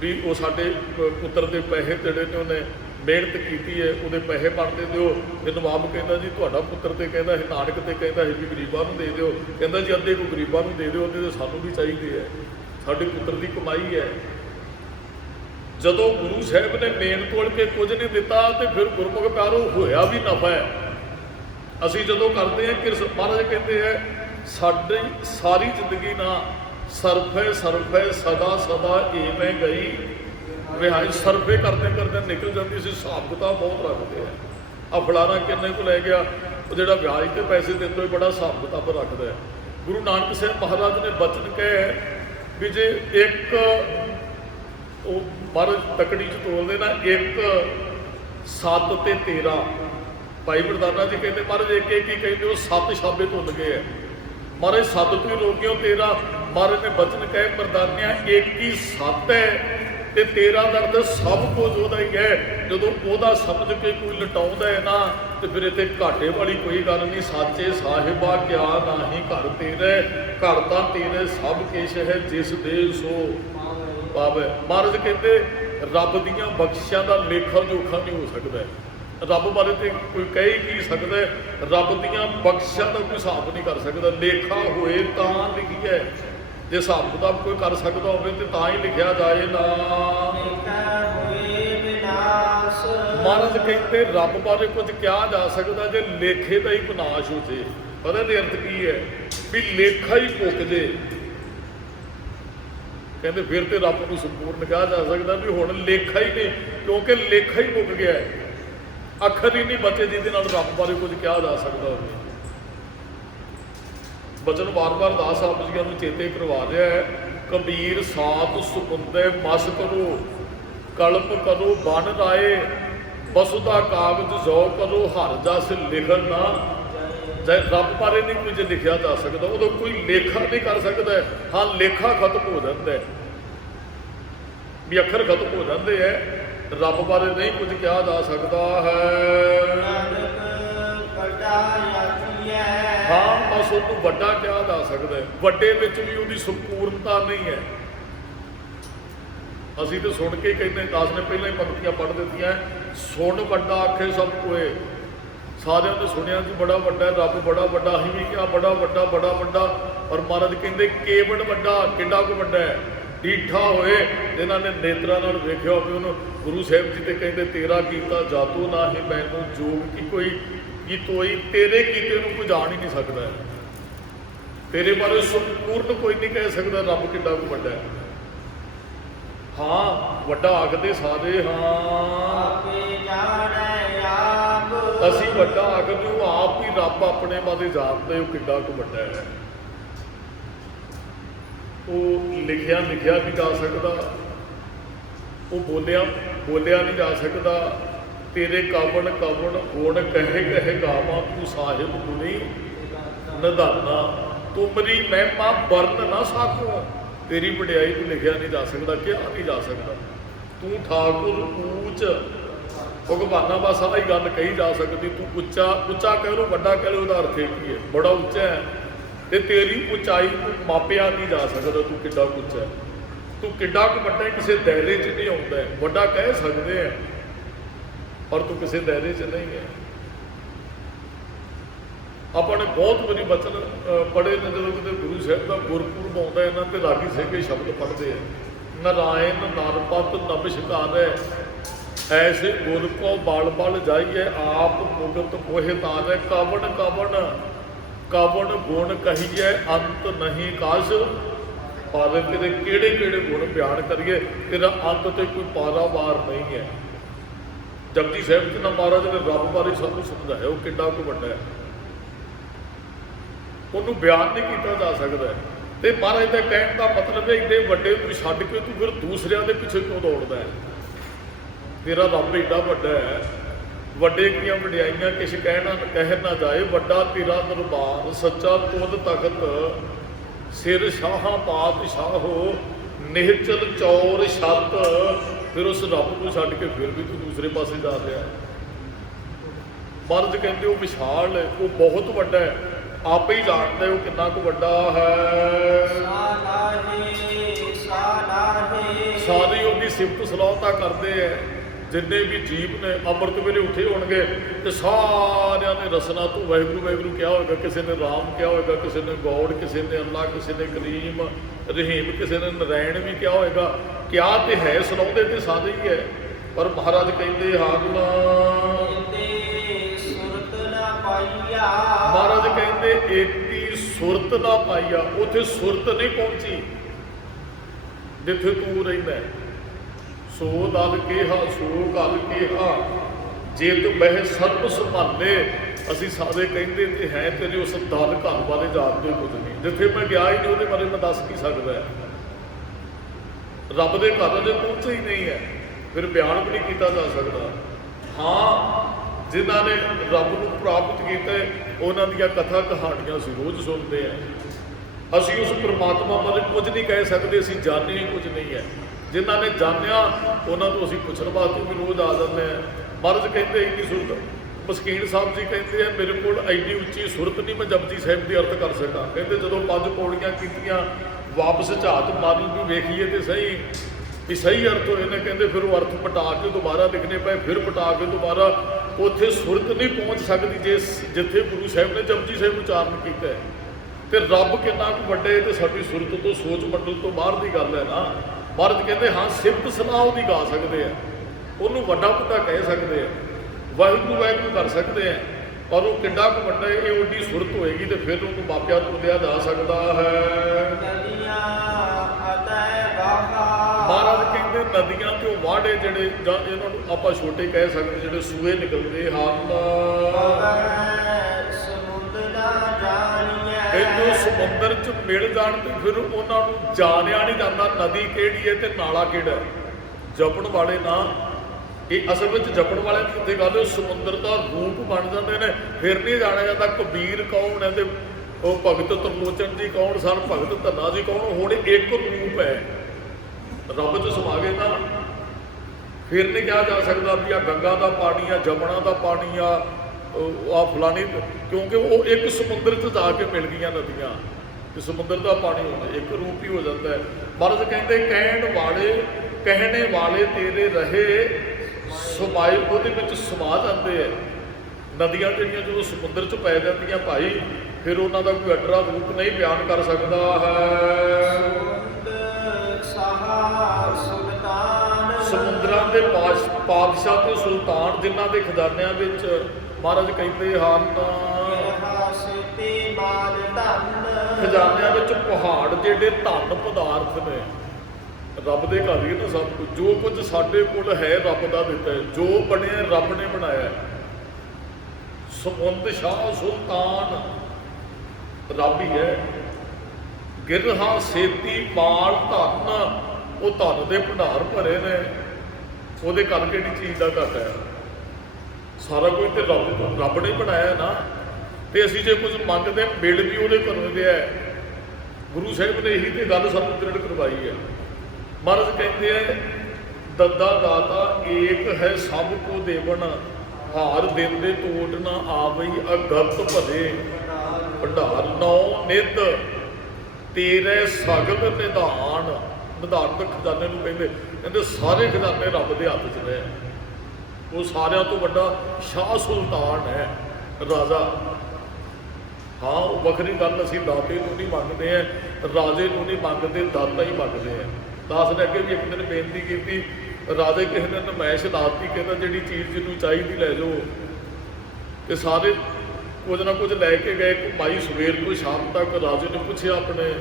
ਵੀ ਉਹ ਸਾਡੇ ਪੁੱਤਰ ਦੇ ਪੈਸੇ ਜਿਹੜੇ ਨੇ ਉਹਨੇ ਮਿਹਨਤ ਕੀਤੀ ਹੈ ਉਹਦੇ ਪੈਸੇ ਬਣਦੇ ਦਿਓ। ਤੇ ਨਵਾਬ ਕਹਿੰਦਾ ਜੀ ਤੁਹਾਡਾ ਪੁੱਤਰ ਤੇ ਕਹਿੰਦਾ ਸੀ, ਨਾਨਕ ਤੇ ਕਹਿੰਦਾ ਸੀ ਵੀ ਗਰੀਬਾਂ ਨੂੰ ਦੇ ਦਿਓ। ਕਹਿੰਦਾ ਜੀ ਅੱਧੇ ਕੋ ਗਰੀਬਾਂ ਨੂੰ ਦੇ ਦਿਓ, ਅੱਧੇ ਤਾਂ ਸਾਨੂੰ ਵੀ ਚਾਹੀਦੇ ਹੈ, ਸਾਡੇ ਪੁੱਤਰ ਦੀ ਕਮਾਈ ਹੈ। ਜਦੋਂ ਗੁਰੂ ਸਾਹਿਬ ਨੇ ਮੇਨ ਤੋਲ ਕੇ ਕੁਝ ਨਹੀਂ ਦਿੱਤਾ ਤੇ ਫਿਰ ਗੁਰਮੁਖ ਪਿਆਰੋ ਹੋਇਆ ਵੀ ਨਫਾ ਹੈ। ਅਸੀਂ ਜਦੋਂ ਕਰਦੇ ਹਾਂ ਕਿਰਸ ਮਹਾਰਾਜ ਕਹਿੰਦੇ ਹੈ ਸਾਡੀ ਸਾਰੀ ਜ਼ਿੰਦਗੀ ਨਾ ਸਰਫੇ ਸਰਫੇ ਸਦਾ ਸਦਾ ਇਵੇਂ ਗਈ ਰਿਹਾਈ। ਸਰਫੇ ਕਰਦੇ ਕਰਦੇ ਨਿਕਲ ਜਾਂਦੀ ਸੀ, ਹਿਸਾਬ ਕਿਤਾਬ ਬਹੁਤ ਰੱਖਦੇ ਆ ਫਲਾਣਾ ਕਿੰਨੇ ਕੋ ਲੈ ਗਿਆ, ਉਹ ਜਿਹੜਾ ਵਿਆਜ ਤੇ ਪੈਸੇ ਦਿੰਦਾ ਬੜਾ ਹਿਸਾਬ ਕਿਤਾਬ ਰੱਖਦਾ ਹੈ। ਗੁਰੂ ਨਾਨਕ ਸਾਹਿਬ ਮਹਾਰਾਜ ਨੇ ਬਚਨ ਕਹੇ ਵੀ ਜੇ ਇੱਕ ਉਹ ਮਹਾਰਾਜ ਤਕੜੀ ਚ ਤੋਲਦੇ ਨਾ 1 7 ਤੇ 13 ਭਾਈ ਮਰਦਾਨਾ ਜੀ ਕਹਿੰਦੇ ਮਹਾਰਾਜ ਇੱਕ ਇੱਕ ਹੀ ਕਹਿੰਦੇ ਉਹ 7 ਸ਼ਾਬੇ ਧੁੱਲ ਗਏ ਹੈ। ਮਹਾਰਾਜ 7 ਤੋਂ ਹੀ ਰੋਕਿਓ 13। ਮਹਾਰਾਜ ਨੇ ਬਚਨ ਕਹੇ ਮਰਦਾਨਿਆਂ 1 ਹੀ 7 ਹੈ ਤੇ 13 ਦਾ ਅਰਥ ਸਭ ਕੁਝ ਉਹਦਾ ਹੀ ਹੈ। ਜਦੋਂ ਉਹਦਾ ਸਮਝ ਕੇ ਕੋਈ ਲਟਾਉਂਦਾ ਹੈ ਨਾ ਤੇ ਫਿਰ ਇੱਥੇ ਘਾਟੇ ਵਾਲੀ ਕੋਈ ਗੱਲ ਨਹੀਂ। ਸਾਚੇ ਸਾਹਿਬਾ ਕਿਆ ਨਾਹੀਂ ਘਰ ਤੇਰੇ, ਘਰ ਤਾਂ ਤੇਰੇ ਸਭ ਕੁਛ ਹੈ ਜਿਸ ਦੇ ਸੋ ਪਾਵੇ। ਮਹਾਰਾਜ ਕਹਿੰਦੇ ਰੱਬ ਦੀਆਂ ਬਖਸ਼ਿਸ਼ਾਂ ਦਾ ਲੇਖਾ ਜੋਖਾ ਨਹੀਂ ਹੋ ਸਕਦਾ। ਰੱਬ ਬਾਰੇ ਤੇ ਕੋਈ ਕਹਿ ਹੀ ਕੀ ਸਕਦਾ, ਰੱਬ ਦੀਆਂ ਬਖਸ਼ਿਸ਼ਾਂ ਦਾ ਕੋਈ ਹਿਸਾਬ ਨਹੀਂ ਕਰ ਸਕਦਾ। ਲੇਖਾ ਹੋਏ ਤਾਂ ਲਿਖਿਆ, ਜੇ ਹਿਸਾਬ ਕਿਤਾਬ ਕੋਈ ਕਰ ਸਕਦਾ ਹੋਵੇ ਤੇ ਤਾਂ ਹੀ ਲਿਖਿਆ ਜਾਏ ਨਾ। ਮਹਾਰਾਜ ਕਹਿੰਦੇ ਰੱਬ ਬਾਰੇ ਕੁਝ ਕਿਹਾ ਜਾ ਸਕਦਾ ਜੇ ਲੇਖੇ ਦਾ ਹੀ ਵਿਨਾਸ਼ ਹੋ ਜੇ। ਪਤਾ ਦੇ ਅਰਥ ਕੀ ਹੈ ਵੀ ਲੇਖਾ ਹੀ ਮੁੱਕ ਜੇ। ਕਹਿੰਦੇ ਫਿਰ ਤੇ ਰੱਬ ਨੂੰ ਸੰਪੂਰਨ ਕਿਹਾ ਜਾ ਸਕਦਾ ਵੀ ਹੁਣ ਲੇਖਾ ਹੀ ਨਹੀਂ, ਕਿਉਂਕਿ ਲੇਖਾ ਹੀ ਮੁੱਕ ਗਿਆ ਹੈ। ਅੱਖਰ ਹੀ ਨਹੀਂ ਬਚੇ ਜਿਹਦੇ ਨਾਲ ਰੱਬ ਬਾਰੇ ਕੁਝ ਕਿਹਾ ਜਾ ਸਕਦਾ ਹੋਵੇ। ਬਚਨ ਵਾਰ-ਵਾਰ ਦਾਸ ਸਾਹਿਬ ਜੀਆਂ ਨੂੰ ਚੇਤੇ ਕਰਵਾ ਰਿਹਾ ਹੈ। ਕਬੀਰ ਸਾਤ ਸੁਕੁੰਦੇ ਮਸ ਕਰੋ, ਕਲਪ ਕਰੋ ਬਨ ਰਾਏ, ਬਸੁਦਾ ਕਾਗਜ਼ ਜੋ ਕਰੋ ਹਰ ਜਸ ਲਿਖਣ ਨਾ। ਜੇ ਰੱਬ ਬਾਰੇ ਨਹੀਂ ਕੁਝ ਲਿਖਿਆ ਜਾ ਸਕਦਾ ਉਦੋਂ ਕੋਈ ਲੇਖਾ ਨਹੀਂ ਕਰ ਸਕਦਾ। ਹਾਂ ਲੇਖਾ ਖਤਮ ਹੋ ਜਾਂਦਾ ਵੀ ਅੱਖਰ ਖਤਮ ਹੋ ਜਾਂਦੇ ਹੈ। ਰੱਬ ਬਾਰੇ ਨਹੀਂ ਕੁਝ ਕਿਹਾ ਜਾ ਸਕਦਾ ਹੈ। ਹਾਂ ਬਸ ਉਹਨੂੰ ਵੱਡਾ ਕਿਹਾ ਜਾ ਸਕਦਾ ਹੈ। ਵੱਡੇ ਵਿੱਚ ਵੀ ਉਹਦੀ ਸੰਪੂਰਨਤਾ ਨਹੀਂ ਹੈ। ਅਸੀਂ ਤਾਂ ਸੁਣ ਕੇ ਕਹਿੰਦੇ, ਦਾਸ ਨੇ ਪਹਿਲਾਂ ਹੀ ਪੰਕਤੀਆਂ ਪੜ੍ਹ ਦਿੱਤੀਆਂ, ਸੁਣ ਵੱਡਾ ਆਖੇ ਸਭ ਕੋਏ। ਸਾਰਿਆਂ ਨੇ ਸੁਣਿਆ ਜੀ ਬੜਾ ਵੱਡਾ ਰੱਬ, ਬੜਾ ਵੱਡਾ। ਅਸੀਂ ਵੀ ਕਿਹਾ ਬੜਾ ਵੱਡਾ ਬੜਾ ਵੱਡਾ। ਔਰ ਮਹਾਰਾਜ ਕਹਿੰਦੇ ਕੇਵੜ ਵੱਡਾ, ਕਿੰਨਾ ਕੁ ਵੱਡਾ ਹੈ। ਡੀਠਾ ਹੋਏ ਇਹਨਾਂ ਨੇ ਨੇਤਰਾਂ ਨਾਲ ਵੇਖਿਆ ਹੋਵੇ ਉਹਨੂੰ। ਗੁਰੂ ਸਾਹਿਬ ਜੀ ਤੇ ਕਹਿੰਦੇ ਤੇਰਾ ਕੀਤਾ ਜਾਤੂ ਨਾ ਹੀ ਮੈਨੂੰ ਜੋਗ ਕੀ ਕੋਈ ਕੀ ਤੋਈ, ਤੇਰੇ ਕੀਤੇ ਨੂੰ ਕੋਈ ਜਾਣ ਹੀ ਨਹੀਂ ਸਕਦਾ। ਤੇਰੇ ਬਾਰੇ ਸੰਪੂਰਨ ਕੋਈ ਨਹੀਂ ਕਹਿ ਸਕਦਾ ਰੱਬ ਕਿੰਨਾ ਕੁ ਵੱਡਾ ਹੈ। ਹਾਂ ਵੱਡਾ ਆਖਦੇ ਸਾਰੇ, ਹਾਂ ਅਸੀਂ ਵੱਡਾ ਆਖਦੇ ਉਹ ਆਪ ਹੀ ਰੱਬ ਆਪਣੇ ਬਾਰੇ ਜਾਣਦੇ ਉਹ ਕਿੰਨਾ ਕੁ ਵੱਡਾ ਹੈ। ਉਹ ਲਿਖਿਆ ਨਹੀਂ ਜਾ ਸਕਦਾ, ਉਹ ਬੋਲਿਆ ਨਹੀਂ ਜਾ ਸਕਦਾ। ਤੇਰੇ ਕਵਣ ਕਵਣ ਗੁਣ ਕਹੇ ਕਹੇ ਗਾਵਾਂ ਤੂੰ ਸਾਹਿਬ ਗੁਣੀ ਨਿਧਾਨਾ, ਤੁਮਰੀ ਮਹਿਮਾ ਵਰਨ ਨਾ ਸਾਕੋ। ਤੇਰੀ ਵਡਿਆਈ ਨੂੰ ਲਿਖਿਆ ਨਹੀਂ ਜਾ ਸਕਦਾ, ਕਿਹਾ ਨਹੀਂ ਜਾ ਸਕਦਾ। ਤੂੰ ਠਾਕੁਰ ਊਚ, ਭਗਵਾਨਾਂ ਬਸ ਆਹ ਹੀ ਗੱਲ ਕਹੀ ਜਾ ਸਕਦੀ। ਤੂੰ ਉੱਚਾ ਉੱਚਾ ਕਹਿ ਲਓ, ਵੱਡਾ ਕਹਿ ਲਓ, ਉਹਦਾ ਅਰਥ ਕੀ ਹੈ? ਬੜਾ ਉੱਚਾ ਹੈ। ਤੇ ਤੇਰੀ ਉਚਾਈ ਨੂੰ ਮਾਪਿਆ ਨਹੀਂ ਜਾ ਸਕਦਾ। ਤੂੰ ਕਿੱਡਾ ਉੱਚਾ ਹੈ, ਤੂੰ ਕਿੱਡਾ ਕੁ ਵੱਡਾ, ਕਿਸੇ ਦਾਇਰੇ 'ਚ ਨਹੀਂ ਆਉਂਦਾ ਹੈ। ਵੱਡਾ ਕਹਿ ਸਕਦੇ ਆ ਪਰ ਤੂੰ ਕਿਸੇ ਦਾਇਰੇ 'ਚ ਨਹੀਂ ਹੈ। ਆਪਾਂ ਨੇ ਬਹੁਤ ਵਾਰੀ ਬਚਨ ਪੜ੍ਹੇ ਨੇ, ਜਦੋਂ ਕਿਤੇ ਗੁਰੂ ਸਾਹਿਬ ਦਾ ਗੁਰਪੁਰਬ ਆਉਂਦਾ ਇਹਨਾਂ ਤੇ ਰਾਗੀ ਸਿੰਘ ਇਹ ਸ਼ਬਦ ਪੜ੍ਹਦੇ ਆ, ਨਾਰਾਇਣ ਨਰਪਤ ਨਮਸਕਾਰੈ, ਐਸੇ ਗੁਰ ਕੋ ਬਲ ਬਲ ਜਾਈਏ, ਆਪ ਮੁਕਤ ਮੋਹਿ ਤਾਰੈ, ਕਵਣ ਕਵਣ ਕਵਣ ਗੁਣ ਕਹੀਏ, ਅੰਤ ਨਹੀਂ ਕਾਜ ਪਾਵੇ। ਤੇਰੇ ਕਿਹੜੇ ਕਿਹੜੇ ਗੁਣ ਬਿਆਨ ਕਰੀਏ, ਤੇਰਾ ਅੰਤ ਤੇ ਕੋਈ ਪਾਰਾਵਾਰ ਨਹੀਂ ਹੈ। ਜਪਜੀ ਸਾਹਿਬ ਜੀ ਨਾਲ ਮਹਾਰਾਜ ਨੇ ਰੱਬ ਬਾਰੇ ਸਾਨੂੰ ਸਮਝਾਇਆ ਉਹ ਕਿੰਨਾ ਕੁ ਵੱਡਾ ਹੈ, ਉਹਨੂੰ ਬਿਆਨ ਨਹੀਂ ਕੀਤਾ ਜਾ ਸਕਦਾ। ਤੇ ਮਹਾਰਾਜ ਦਾ ਕਹਿਣ ਦਾ ਮਤਲਬ ਹੈ ਇੰਨੇ ਵੱਡੇ ਨੂੰ ਛੱਡ ਕੇ ਤੂੰ ਫਿਰ ਦੂਸਰਿਆਂ ਦੇ ਪਿੱਛੇ ਕਿਉਂ ਦੌੜਦਾ ਹੈ? ਤੇਰਾ ਰੱਬ ਏਡਾ ਵੱਡਾ ਹੈ, ਵੱਡੇ ਦੀਆਂ ਵਡਿਆਈਆਂ ਕਿਛ ਕਹਿ ਨਾ ਜਾਏ। ਵੱਡਾ ਤੇਰਾ ਦਰਬਾਰ ਸੱਚਾ ਤੁਧ ਤਖਤ, ਸਿਰ ਸ਼ਾਹਾਂ ਪਾਤਸ਼ਾਹੋ ਨਿਹਚਲ ਚੌਰ ਛੱਤ। ਫਿਰ ਉਸ ਰੱਬ ਨੂੰ ਛੱਡ ਕੇ ਫਿਰ ਵੀ ਤੂੰ ਦੂਸਰੇ ਪਾਸੇ ਜਾ ਰਿਹਾ। ਮਹਾਰਾਜ ਕਹਿੰਦੇ ਉਹ ਵਿਸ਼ਾਲ ਹੈ, ਉਹ ਬਹੁਤ ਵੱਡਾ ਹੈ, ਆਪੇ ਹੀ ਜਾਣਦਾ ਉਹ ਕਿੰਨਾ ਕੁ ਵੱਡਾ ਹੈ। ਸਾਰੇ ਉਹਦੀ ਸਿਫਤ ਸਲਾਹਤਾ ਕਰਦੇ ਹੈ। ਜਿੰਨੇ ਵੀ ਜੀਵ ਨੇ ਅੰਮ੍ਰਿਤ ਵੇਲੇ ਉੱਠੇ ਹੋਣਗੇ ਤੇ ਸਾਰਿਆਂ ਨੇ ਰਸਨਾ ਤੋਂ ਵਾਹਿਗੁਰੂ ਵਾਹਿਗੁਰੂ ਕਿਹਾ ਹੋਵੇਗਾ। ਕਿਸੇ ਨੇ ਰਾਮ ਕਿਹਾ ਹੋਵੇਗਾ, ਕਿਸੇ ਨੇ ਗੌਡ, ਕਿਸੇ ਨੇ ਅੱਲਾ, ਕਿਸੇ ਨੇ ਕਰੀਮ ਰਹੀਮ, ਕਿਸੇ ਨੇ ਨਰੈਣ ਵੀ ਕਿਹਾ ਹੋਵੇਗਾ। ਕਿਆ ਤੇ ਹੈ, ਸੁਣਾਉਂਦੇ ਤੇ ਸਾਰੇ ਹੀ ਹੈ, ਪਰ ਮਹਾਰਾਜ ਕਹਿੰਦੇ ਹਨ ਸੁਰਤ ਨਾ ਪਾਈਆ। ਮਹਾਰਾਜ ਕਹਿੰਦੇ ਏਤੀ ਸੁਰਤ ਨਾ ਪਾਈਆ। ਉੱਥੇ ਸੁਰਤ ਨਹੀਂ ਪਹੁੰਚੀ ਜਿੱਥੇ ਤੂੰ ਰਹਿੰਦਾ। ਸੋ ਦਲ ਕਿਹਾ ਸੋ ਗੱਲ ਕਿਹਾ, ਜੇ ਤੂੰ ਬਹਿ ਸਰਬ ਸੰਭਾਲੇ। ਅਸੀਂ ਸਾਰੇ ਕਹਿੰਦੇ ਤੇ ਹੈ ਤੇਰੇ ਉਸ ਦਲ ਘਰ ਬਾਰੇ ਜਾਣਦੇ ਕੁਝ ਨਹੀਂ। ਜਿੱਥੇ ਮੈਂ ਗਿਆ ਹੀ ਨਹੀਂ ਉਹਦੇ ਬਾਰੇ ਮੈਂ ਦੱਸ ਕੀ ਸਕਦਾ ਹੈ। ਰੱਬ ਦੇ ਘਰ ਅਜੇ ਪਹੁੰਚੇ ਹੀ ਨਹੀਂ ਹੈ, ਫਿਰ ਬਿਆਨ ਵੀ ਨਹੀਂ ਕੀਤਾ ਜਾ ਸਕਦਾ। ਹਾਂ, ਜਿਨ੍ਹਾਂ ਨੇ ਰੱਬ ਨੂੰ ਪ੍ਰਾਪਤ ਕੀਤਾ ਉਹਨਾਂ ਦੀਆਂ ਕਥਾ ਕਹਾਣੀਆਂ ਅਸੀਂ ਰੋਜ਼ ਸੁਣਦੇ ਹਾਂ। ਅਸੀਂ ਉਸ ਪ੍ਰਮਾਤਮਾ ਬਾਰੇ ਕੁਝ ਨਹੀਂ ਕਹਿ ਸਕਦੇ, ਅਸੀਂ ਜਾਣਦੇ ਹੀ ਕੁਝ ਨਹੀਂ ਹੈ। ਜਿਨ੍ਹਾਂ ਨੇ ਜਾਣਿਆ ਉਹਨਾਂ ਤੋਂ ਅਸੀਂ ਪੁੱਛਣ ਵਾਸਤੇ ਵੀ ਰੋਜ਼ ਆ ਜਾਂਦੇ ਹਾਂ। ਮਹਾਰਾਜ ਕਹਿੰਦੇ ਇੰਨੀ ਸੁਰਤ, ਮਸਕੀਨ ਸਾਹਿਬ ਜੀ ਕਹਿੰਦੇ ਆ ਮੇਰੇ ਕੋਲ ਐਡੀ ਉੱਚੀ ਸੁਰਤ ਨਹੀਂ ਮੈਂ ਜਪਜੀ ਸਾਹਿਬ ਦੀ ਅਰਥ ਕਰ ਸਕਾਂ। ਕਹਿੰਦੇ ਜਦੋਂ 5 ਪੌੜੀਆਂ ਕੀਤੀਆਂ ਵਾਪਸ ਝਾਤ ਮਾਰੀ ਵੀ ਵੇਖੀਏ ਤੇ ਸਹੀ ਵੀ ਸਹੀ ਅਰਥ ਹੋਏ ਨੇ। ਕਹਿੰਦੇ ਫਿਰ ਉਹ ਅਰਥ ਪਟਾ ਕੇ ਦੁਬਾਰਾ ਲਿਖਣੇ ਪਏ, ਫਿਰ ਪਟਾ ਕੇ ਦੁਬਾਰਾ। ਉੱਥੇ ਸੁਰਤ ਨਹੀਂ ਪਹੁੰਚ ਸਕਦੀ ਜਿੱਥੇ ਗੁਰੂ ਸਾਹਿਬ ਨੇ ਜਪਜੀ ਸਾਹਿਬ ਉਚਾਰਨ ਕੀਤਾ ਹੈ। ਤੇ ਰੱਬ ਕਿੰਨਾ ਕੁ ਵੱਡਾ ਹੈ ਤੇ ਸਾਡੀ ਸੁਰਤ ਤੋਂ ਸੋਚ ਮੰਡਲ ਤੋਂ ਬਾਹਰ ਦੀ ਗੱਲ ਹੈ ਨਾ। ਮਹਾਰਾਜ ਕਹਿੰਦੇ ਹਾਂ ਸਿਫਤ ਸਲਾਹ ਉਹਦੀ ਗਾ ਸਕਦੇ ਆ, ਉਹਨੂੰ ਵੱਡਾ ਵੱਡਾ ਕਹਿ ਸਕਦੇ ਆ, ਵਾਹਿਗੁਰੂ ਵਾਹਿਗੁਰੂ ਕਰ ਸਕਦੇ ਆ। ਪਰ ਉਹ ਕਿੰਨਾ ਕੁ ਵੱਡਾ ਹੈ, ਇਹ ਉਹਦੀ ਸੁਰਤ ਹੋਏਗੀ ਤੇ ਫਿਰ ਉਹਨੂੰ ਮਾਪਿਆਂ ਤੋਂ ਲਿਆ ਜਾ ਸਕਦਾ ਹੈ। ਮਹਾਰਾਜ ਕਹਿੰਦੇ ਨਦੀਆਂ ਤੇ ਉਹ ਵਾੜੇ ਜਿਹੜੇ ਜਾਂ ਇਹਨਾਂ ਨੂੰ ਆਪਾਂ ਛੋਟੇ ਕਹਿ ਸਕਦੇ, ਜਿਹੜੇ ਸੂਏ ਨਿਕਲਦੇ ਹਨ। ਜਦੋਂ ਸਮੁੰਦਰ 'ਚ ਮਿਲ ਜਾਣ ਤੇ ਫਿਰ ਉਹਨਾਂ ਨੂੰ ਜਾਣਿਆ ਨਹੀਂ ਜਾਂਦਾ ਨਦੀ ਕਿਹੜੀ ਹੈ ਤੇ ਨਾਲਾ ਕਿਹੜਾ। ਜਪਣ ਵਾਲੇ ਨਾ, ਇਹ ਅਸਲ ਵਿੱਚ ਜਪਣ ਵਾਲਿਆਂ ਦੀ ਉੱਥੇ ਗੱਲ ਸਮੁੰਦਰ ਦਾ ਰੂਪ ਬਣ ਜਾਂਦੇ ਨੇ, ਫਿਰ ਨਹੀਂ ਜਾਣਿਆ ਜਾਂਦਾ ਕਬੀਰ ਕੌਣ ਹੈ ਤੇ ਉਹ ਭਗਤ ਤਰਲੋਚਨ ਜੀ ਕੌਣ ਸਨ, ਭਗਤ ਧੰਨਾ ਜੀ ਕੌਣ। ਹੁਣ ਇੱਕ ਰੂਪ ਹੈ, ਰੱਬ 'ਚ ਸਮਾ ਗਏ ਤਾਂ ਫਿਰ ਨਹੀਂ ਕਿਹਾ ਜਾ ਸਕਦਾ ਵੀ ਆ ਗੰਗਾ ਦਾ ਪਾਣੀ ਆ, ਜਮਨਾ ਦਾ ਪਾਣੀ ਆ ਫਲਾਣੀ, ਕਿਉਂਕਿ ਉਹ ਇੱਕ ਸਮੁੰਦਰ 'ਚ ਜਾ ਕੇ ਮਿਲ ਗਈਆਂ ਨਦੀਆਂ ਤੇ ਸਮੁੰਦਰ ਦਾ ਪਾਣੀ ਹੁੰਦਾ ਇੱਕ ਰੂਪ ਹੀ ਹੋ ਜਾਂਦਾ ਹੈ। ਮਹਾਰਾਜ ਕਹਿੰਦੇ ਕਹਿਣੇ ਵਾਲੇ ਤੇਰੇ ਰਹੇ ਸਮਾਏ, ਉਹਦੇ ਵਿੱਚ ਸਮਾ ਜਾਂਦੇ ਹੈ। ਨਦੀਆਂ ਜਿਹੜੀਆਂ ਜਦੋਂ ਸਮੁੰਦਰ 'ਚ ਪੈ ਜਾਂਦੀਆਂ ਭਾਈ, ਫਿਰ ਉਹਨਾਂ ਦਾ ਕੋਈ ਅਡਰਾ ਰੂਪ ਨਹੀਂ ਬਿਆਨ ਕਰ ਸਕਦਾ ਹੈ। ਸਮੁੰਦਰਾਂ ਦੇ ਪਾਤਸ਼ਾਹ ਤੇ ਸੁਲਤਾਨ ਜਿਨ੍ਹਾਂ ਦੇ ਖਜ਼ਾਨਿਆਂ ਵਿੱਚ ਮਹਾਰਾਜ ਕਹਿੰਦੇ ਹਨ ਖਜ਼ਾਨਿਆਂ ਵਿੱਚ ਪਹਾੜ ਜਿਹੜੇ ਧਨ ਪਦਾਰਥ ਨੇ। ਰੱਬ ਦੇ ਘਰ ਹੀ ਨਾ ਸਭ ਕੁਝ, ਜੋ ਕੁਝ ਸਾਡੇ ਕੋਲ ਹੈ ਰੱਬ ਦਾ ਦਿੱਤਾ ਹੈ, ਜੋ ਬਣਿਆ ਰੱਬ ਨੇ ਬਣਾਇਆ। ਸਮੁੰਦ ਸ਼ਾਹ ਸੁਲਤਾਨ ਰੱਬ ਹੀ ਹੈ। ਗਿਰਹਾ ਸੇਤੀ ਮਾਲ ਧਨ, ਉਹ ਧਨ ਦੇ ਭੰਡਾਰ ਭਰੇ ਨੇ, ਉਹਦੇ ਘਰ ਕਿਹੜੀ ਚੀਜ਼ ਦਾ ਘਟ ਹੈ। ਸਾਰਾ ਕੁਝ ਤੇ ਰੱਬ ਨੇ ਬਣਾਇਆ ਨਾ। ਤੇ ਅਸੀਂ ਜੇ ਕੁਝ ਮੰਗਦੇ ਮਿਲ ਵੀ ਉਹਦੇ ਘਰੋਂ ਦਿਆ। ਗੁਰੂ ਸਾਹਿਬ ਨੇ ਇਹੀ ਤੇ ਗੱਲ ਸਾਨੂੰ ਦ੍ਰਿੜ ਕਰਵਾਈ ਹੈ। ਮਹਾਰਾਜ ਕਹਿੰਦੇ ਹੈ ਦੱਦਾ ਦਾਤਾ ਏਕ ਹੈ ਸਭ ਕੋ ਦੇਵਨ, ਹਾਰ ਦਿੰਦੇ ਤੋੜ ਨਾ ਆਵਈ ਅਗਤ ਭਲੇ ਭੰਡਾਰ। ਨੌ ਨਿਧ ਤੇਰੇ ਸਗਲ ਨਿਧਾਨ, ਨਿਧਾਨ ਦੇ ਖਜ਼ਾਨੇ ਨੂੰ ਕਹਿੰਦੇ ਸਾਰੇ ਖਜ਼ਾਨੇ ਰੱਬ ਦੇ ਹੱਥ 'ਚ ਨੇ। ਉਹ ਸਾਰਿਆਂ ਤੋਂ ਵੱਡਾ ਸ਼ਾਹ ਸੁਲਤਾਨ ਹੈ, ਰਾਜਾ। ਹਾਂ, ਉਹ ਵੱਖਰੀ ਗੱਲ, ਅਸੀਂ ਦਾਤੇ ਨੂੰ ਨਹੀਂ ਮੰਗਦੇ ਹੈ, ਰਾਜੇ ਨੂੰ ਨਹੀਂ ਮੰਗਦੇ, ਦਾਤਾ ਹੀ ਮੰਗਦੇ ਹੈ। ਦਾਸ ਨੇ ਅੱਗੇ ਵੀ ਇੱਕ ਦਿਨ ਬੇਨਤੀ ਕੀਤੀ, ਰਾਜੇ ਕਿਸੇ ਨੇ ਨਮਾਇਸ਼ ਲਾਤੀ, ਕਹਿੰਦਾ ਜਿਹੜੀ ਚੀਜ਼ ਜਿਹਨੂੰ ਚਾਹੀਦੀ ਲੈ ਜਾਓ। ਤੇ ਸਾਰੇ ਕੁਝ ਨਾ ਕੁਝ ਲੈ ਕੇ ਗਏ। ਘੁਮਾਈ ਸਵੇਰ ਤੋਂ ਸ਼ਾਮ ਤੱਕ। ਰਾਜੇ ਨੇ ਪੁੱਛਿਆ ਆਪਣੇ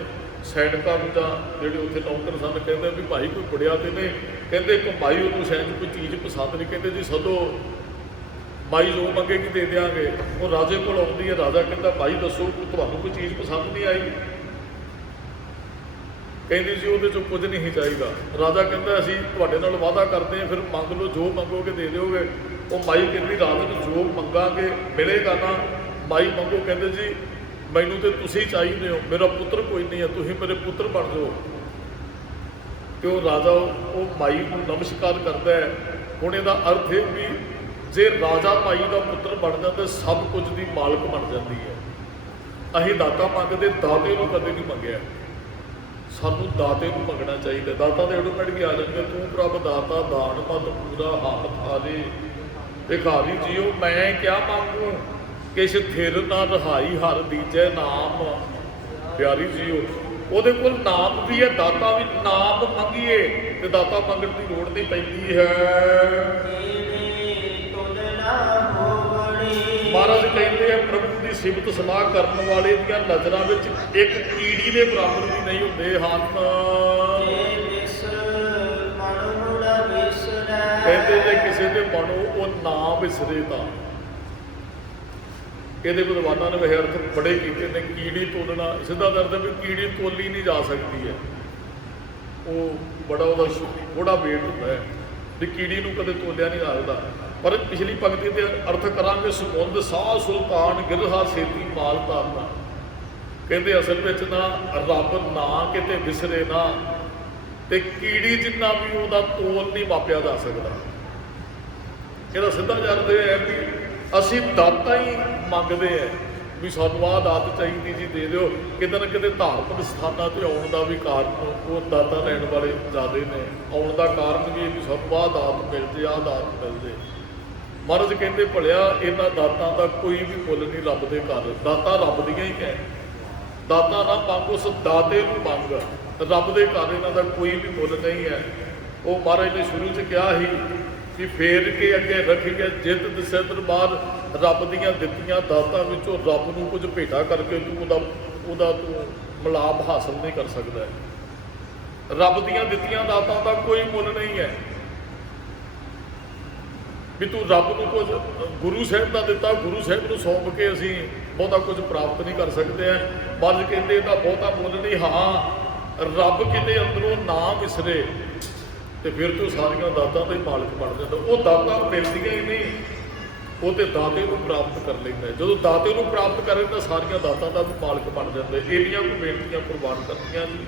ਸੈਨਿਕਾਂ ਨੂੰ ਜਾਂ ਜਿਹੜੇ ਉੱਥੇ ਨੌਕਰ ਸਨ, ਕਹਿੰਦੇ ਵੀ ਭਾਈ ਕੋਈ ਬੜਿਆ ਤੇ ਨਹੀਂ। ਕਹਿੰਦੇ ਘੁਮਾਈ ਉਹਨੂੰ ਸ਼ਾਇਦ ਕੋਈ ਚੀਜ਼ ਪਸੰਦ ਨਹੀਂ। ਕਹਿੰਦੇ ਜੀ ਸਦੋ, ਮਾਈ ਜੋ ਮੰਗੇਗੀ ਦੇ ਦਿਆਂਗੇ। ਉਹ ਰਾਜੇ ਕੋਲ ਆਉਂਦੀ ਹੈ। ਰਾਜਾ ਕਹਿੰਦਾ ਭਾਈ ਦੱਸੋ ਤੁਹਾਨੂੰ ਕੋਈ ਚੀਜ਼ ਪਸੰਦ ਨਹੀਂ ਆਈ? ਕਹਿੰਦੀ ਜੀ ਉਹਦੇ 'ਚੋਂ ਕੁਝ ਨਹੀਂ ਚਾਹੀਦਾ। ਰਾਜਾ ਕਹਿੰਦਾ ਅਸੀਂ ਤੁਹਾਡੇ ਨਾਲ ਵਾਅਦਾ ਕਰਦੇ ਹਾਂ, ਫਿਰ ਮੰਗ ਲਓ, ਜੋ ਮੰਗੋਗੇ ਦੇ ਦਿਓਗੇ। ਉਹ ਮਾਈ ਕਹਿੰਦੀ ਰਾਜੇ ਨੂੰ ਜੋ ਮੰਗਾਂਗੇ ਮਿਲੇਗਾ ਨਾ। ਮਾਈ ਮੰਗੋ, ਕਹਿੰਦੇ ਜੀ ਮੈਨੂੰ ਤੇ ਤੁਸੀਂ ਚਾਹੀਦੇ ਹੋ, ਮੇਰਾ ਪੁੱਤਰ ਕੋਈ ਨਹੀਂ ਹੈ, ਤੁਸੀਂ ਮੇਰੇ ਪੁੱਤਰ ਬਣ ਜਾਓ। ਤੇ ਉਹ ਰਾਜਾ ਉਹ ਮਾਈ ਨੂੰ ਨਮਸਕਾਰ ਕਰਦਾ ਹੈ। ਹੁਣ ਇਹਦਾ ਅਰਥ ਇਹ ਵੀ ਜੇ ਰਾਜਾ ਮਾਈ ਦਾ ਪੁੱਤਰ ਬਣ ਜਾਂਦਾ ਸਭ ਕੁਝ ਦੀ ਮਾਲਕ ਬਣ ਜਾਂਦੀ ਹੈ। ਅਸੀਂ ਦਾਤਾ ਮੰਗਦੇ, ਦਾਤੇ ਨੂੰ ਕਦੇ ਨਹੀਂ ਮੰਗਿਆ। ਸਾਨੂੰ ਦਾਤੇ ਨੂੰ ਮੰਗਣਾ ਚਾਹੀਦਾ। ਦਾਤਾ ਦੇ ਆਟੋਮੈਟਿਕ ਆ ਜਾਂਦੇ, ਤੂੰ ਪ੍ਰਭ ਦਾਤਾ ਦਾਨ ਮਤ ਪੂਰਾ ਹਮ ਥਾਰੇ ਭਿਖਾਰੀ ਜੀਓ ਮੈਂ ਕਿਆ ਮੰਗੂ ਕਿਛ ਥਿਰ ਨਾ ਰਹਾਈ ਹਰ ਦੀਜੈ ਨਾਮ। ਪਿਆਰੀ ਜੀਓ ਉਹਦੇ ਕੋਲ ਨਾਮ ਵੀ ਹੈ, ਦਾਤਾ ਵੀ, ਨਾਮ ਮੰਗੀਏ ਤੇ ਦਾਤਾ ਮੰਗਣ ਦੀ ਲੋੜ ਨਹੀਂ ਪੈਂਦੀ ਹੈ। ਮਹਾਰਾਜ ਕਹਿੰਦੇ ਆ ਪ੍ਰਭੂ ਦੀ ਸਿਫਤ ਸਲਾਹ ਕਰਨ ਵਾਲੇ ਦੀਆਂ ਨਜ਼ਰਾਂ ਵਿੱਚ ਇੱਕ ਕੀੜੀ ਦੇ ਬਰਾਬਰ ਵੀ ਨਹੀਂ ਹੁੰਦੇ ਹਨ। ਕਹਿੰਦੇ ਜੇ ਕਿਸੇ ਦੇ ਮਨੋਂ ਉਹ ਨਾ ਵਿਸਰੇ ਤਾਂ ਇਹਦੇ ਵਿਦਵਾਨਾਂ ਨੇ ਇਹ ਅਰਥ ਬੜੇ ਕੀਤੇ ਨੇ। ਕੀੜੀ ਤੋਲਣਾ ਸਿੱਧਾ ਦਰਦ ਵੀ ਕੀੜੀ ਤੋਲੀ ਨਹੀਂ ਜਾ ਸਕਦੀ ਹੈ, ਉਹ ਬੜਾ ਉਹਦਾ ਥੋੜਾ ਵੇਟ ਹੁੰਦਾ ਹੈ ਵੀ ਕੀੜੀ ਨੂੰ ਕਦੇ ਤੋਲਿਆ ਨਹੀਂ ਸਕਦਾ। ਪਰ ਪਿਛਲੀ ਪੰਕਤੀ ਦੇ ਅਰਥ ਕਰਾਂਗੇ ਸਮੁੰਦ ਸਾਹ ਸੁਲਤਾਨ ਗਿਰਹਾ ਸੇਤੀ ਮਾਲ ਤਾਰਨਾ। ਕਹਿੰਦੇ ਅਸਲ ਵਿੱਚ ਨਾ ਰੱਬ ਨਾ ਕਿਤੇ ਵਿਸਰੇ ਨਾ, ਤੇ ਕੀੜੀ ਜਿੰਨਾ ਵੀ ਉਹਦਾ ਤੋਲ ਨਹੀਂ ਮਾਪਿਆ ਜਾ ਸਕਦਾ। ਇਹਦਾ ਸਿੱਧਾ ਅਰਥ ਇਹ ਹੈ ਵੀ ਅਸੀਂ ਦਾਤਾ ਹੀ ਮੰਗਦੇ ਆ ਵੀ ਸਾਨੂੰ ਆਹ ਦਾਤ ਚਾਹੀਦੀ ਜੀ ਦੇ ਦਿਓ। ਕਿਤੇ ਨਾ ਕਿਤੇ ਧਾਰਮਿਕ ਸਥਾਨਾਂ ਤੇ ਆਉਣ ਦਾ ਵੀ ਕਾਰਨ ਉਹ ਦਾਤਾ ਲੈਣ ਵਾਲੇ ਜ਼ਿਆਦੇ ਨੇ। ਆਉਣ ਦਾ ਕਾਰਨ ਵੀ ਵੀ ਸਾਨੂੰ ਆਹ ਦਾਤ ਮਿਲ ਜੇ, ਆਹ ਦਾਤ ਮਿਲ ਜੇ। ਮਹਾਰਾਜ ਕਹਿੰਦੇ ਭਲਿਆ ਇਹਨਾਂ ਦਾਤਾਂ ਦਾ ਕੋਈ ਵੀ ਮੁੱਲ ਨਹੀਂ ਰੱਬ ਦੇ ਘਰ। ਦਾਤਾ ਰੱਬ ਦੀਆਂ ਹੀ ਹੈ, ਦਾਤਾ ਨਾ ਮੰਗ, ਉਸ ਦਾਤੇ ਨੂੰ ਮੰਗ। ਰੱਬ ਦੇ ਘਰ ਇਹਨਾਂ ਦਾ ਕੋਈ ਵੀ ਮੁੱਲ ਨਹੀਂ ਹੈ। ਉਹ ਮਹਾਰਾਜ ਨੇ ਸ਼ੁਰੂ 'ਚ ਕਿਹਾ ਸੀ ਕਿ ਫੇਰ ਕੇ ਅੱਗੇ ਰੱਖੀਏ ਜਿੱਤ ਦਿਸੇ ਦਰਬਾਰ। ਰੱਬ ਦੀਆਂ ਦਿੱਤੀਆਂ ਦਾਤਾਂ ਵਿੱਚੋਂ ਰੱਬ ਨੂੰ ਕੁਝ ਭੇਟਾ ਕਰਕੇ ਤੂੰ ਉਹਦਾ ਤੂੰ ਮਿਲਾਪ ਹਾਸਲ ਨਹੀਂ ਕਰ ਸਕਦਾ। ਰੱਬ ਦੀਆਂ ਦਿੱਤੀਆਂ ਦਾਤਾਂ ਦਾ ਕੋਈ ਮੁੱਲ ਨਹੀਂ ਹੈ ਵੀ ਤੂੰ ਰੱਬ ਨੂੰ ਕੁਝ ਗੁਰੂ ਸਾਹਿਬ ਦਾ ਦਿੱਤਾ, ਗੁਰੂ ਸਾਹਿਬ ਨੂੰ ਸੌਂਪ ਕੇ ਅਸੀਂ ਬਹੁਤਾ ਕੁਝ ਪ੍ਰਾਪਤ ਨਹੀਂ ਕਰ ਸਕਦੇ ਆ। ਮਹਾਰਾਜ ਕਹਿੰਦੇ ਇਹਦਾ ਬਹੁਤਾ ਮੁੱਲ ਨਹੀਂ। ਹਾਂ ਰੱਬ ਕਿਤੇ ਅੰਦਰੋਂ ਨਾ ਵਿਸਰੇ ਤੇ ਫਿਰ ਤੂੰ ਸਾਰੀਆਂ ਦਾਤਾਂ ਦਾ ਹੀ ਮਾਲਕ ਬਣ ਜਾਂਦਾ। ਉਹ ਦਾਤਾਂ ਮਿਲਦੀਆਂ ਹੀ ਨਹੀਂ, ਉਹ ਤੇ ਦਾਤੇ ਨੂੰ ਪ੍ਰਾਪਤ ਕਰ ਲੈਂਦਾ। ਜਦੋਂ ਦਾਤੇ ਨੂੰ ਪ੍ਰਾਪਤ ਕਰੇ ਤਾਂ ਸਾਰੀਆਂ ਦਾਤਾਂ ਦਾ ਵੀ ਮਾਲਕ ਬਣ ਜਾਂਦਾ। ਇਹਦੀਆਂ ਕੋਈ ਬੇਨਤੀਆਂ ਕੁਰਬਾਨ ਕਰਤੀਆਂ ਜੀ।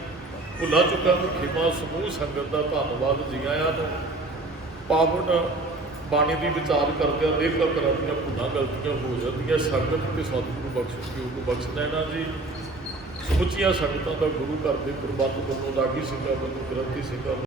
ਭੁੱਲਾ ਚੁੱਕਾ ਨੂੰ ਖਿਮਾ ਸਮੂਹ ਸੰਗਤ ਦਾ ਧੰਨਵਾਦ। ਜੀ ਆਇਆਂ ਨੂੰ ਪਾਵਨ ਬਾਣੀ ਦੀ ਵਿਚਾਰ ਕਰਦਿਆਂ ਅਨੇਕਾਂ ਤਰ੍ਹਾਂ ਦੀਆਂ ਭੁੱਲਾਂ ਗਲਤੀਆਂ ਹੋ ਜਾਂਦੀਆਂ। ਸੰਗਤ ਤੇ ਸਤਿਗੁਰੂ ਬਖਸ਼ ਕੇ ਉਹਨੂੰ ਬਖਸ਼ ਲੈਣਾ ਜੀ। ਸਮੁੱਚੀਆਂ ਸੰਗਤਾਂ ਦਾ ਗੁਰੂ ਘਰ ਦੇ ਪ੍ਰਬੰਧ ਵੱਲੋਂ, ਲਾਗੀ ਸਿੰਘਾਂ ਵੱਲੋਂ, ਗ੍ਰੰਥੀ ਸਿੰਘਾਂ ਵੱਲੋਂ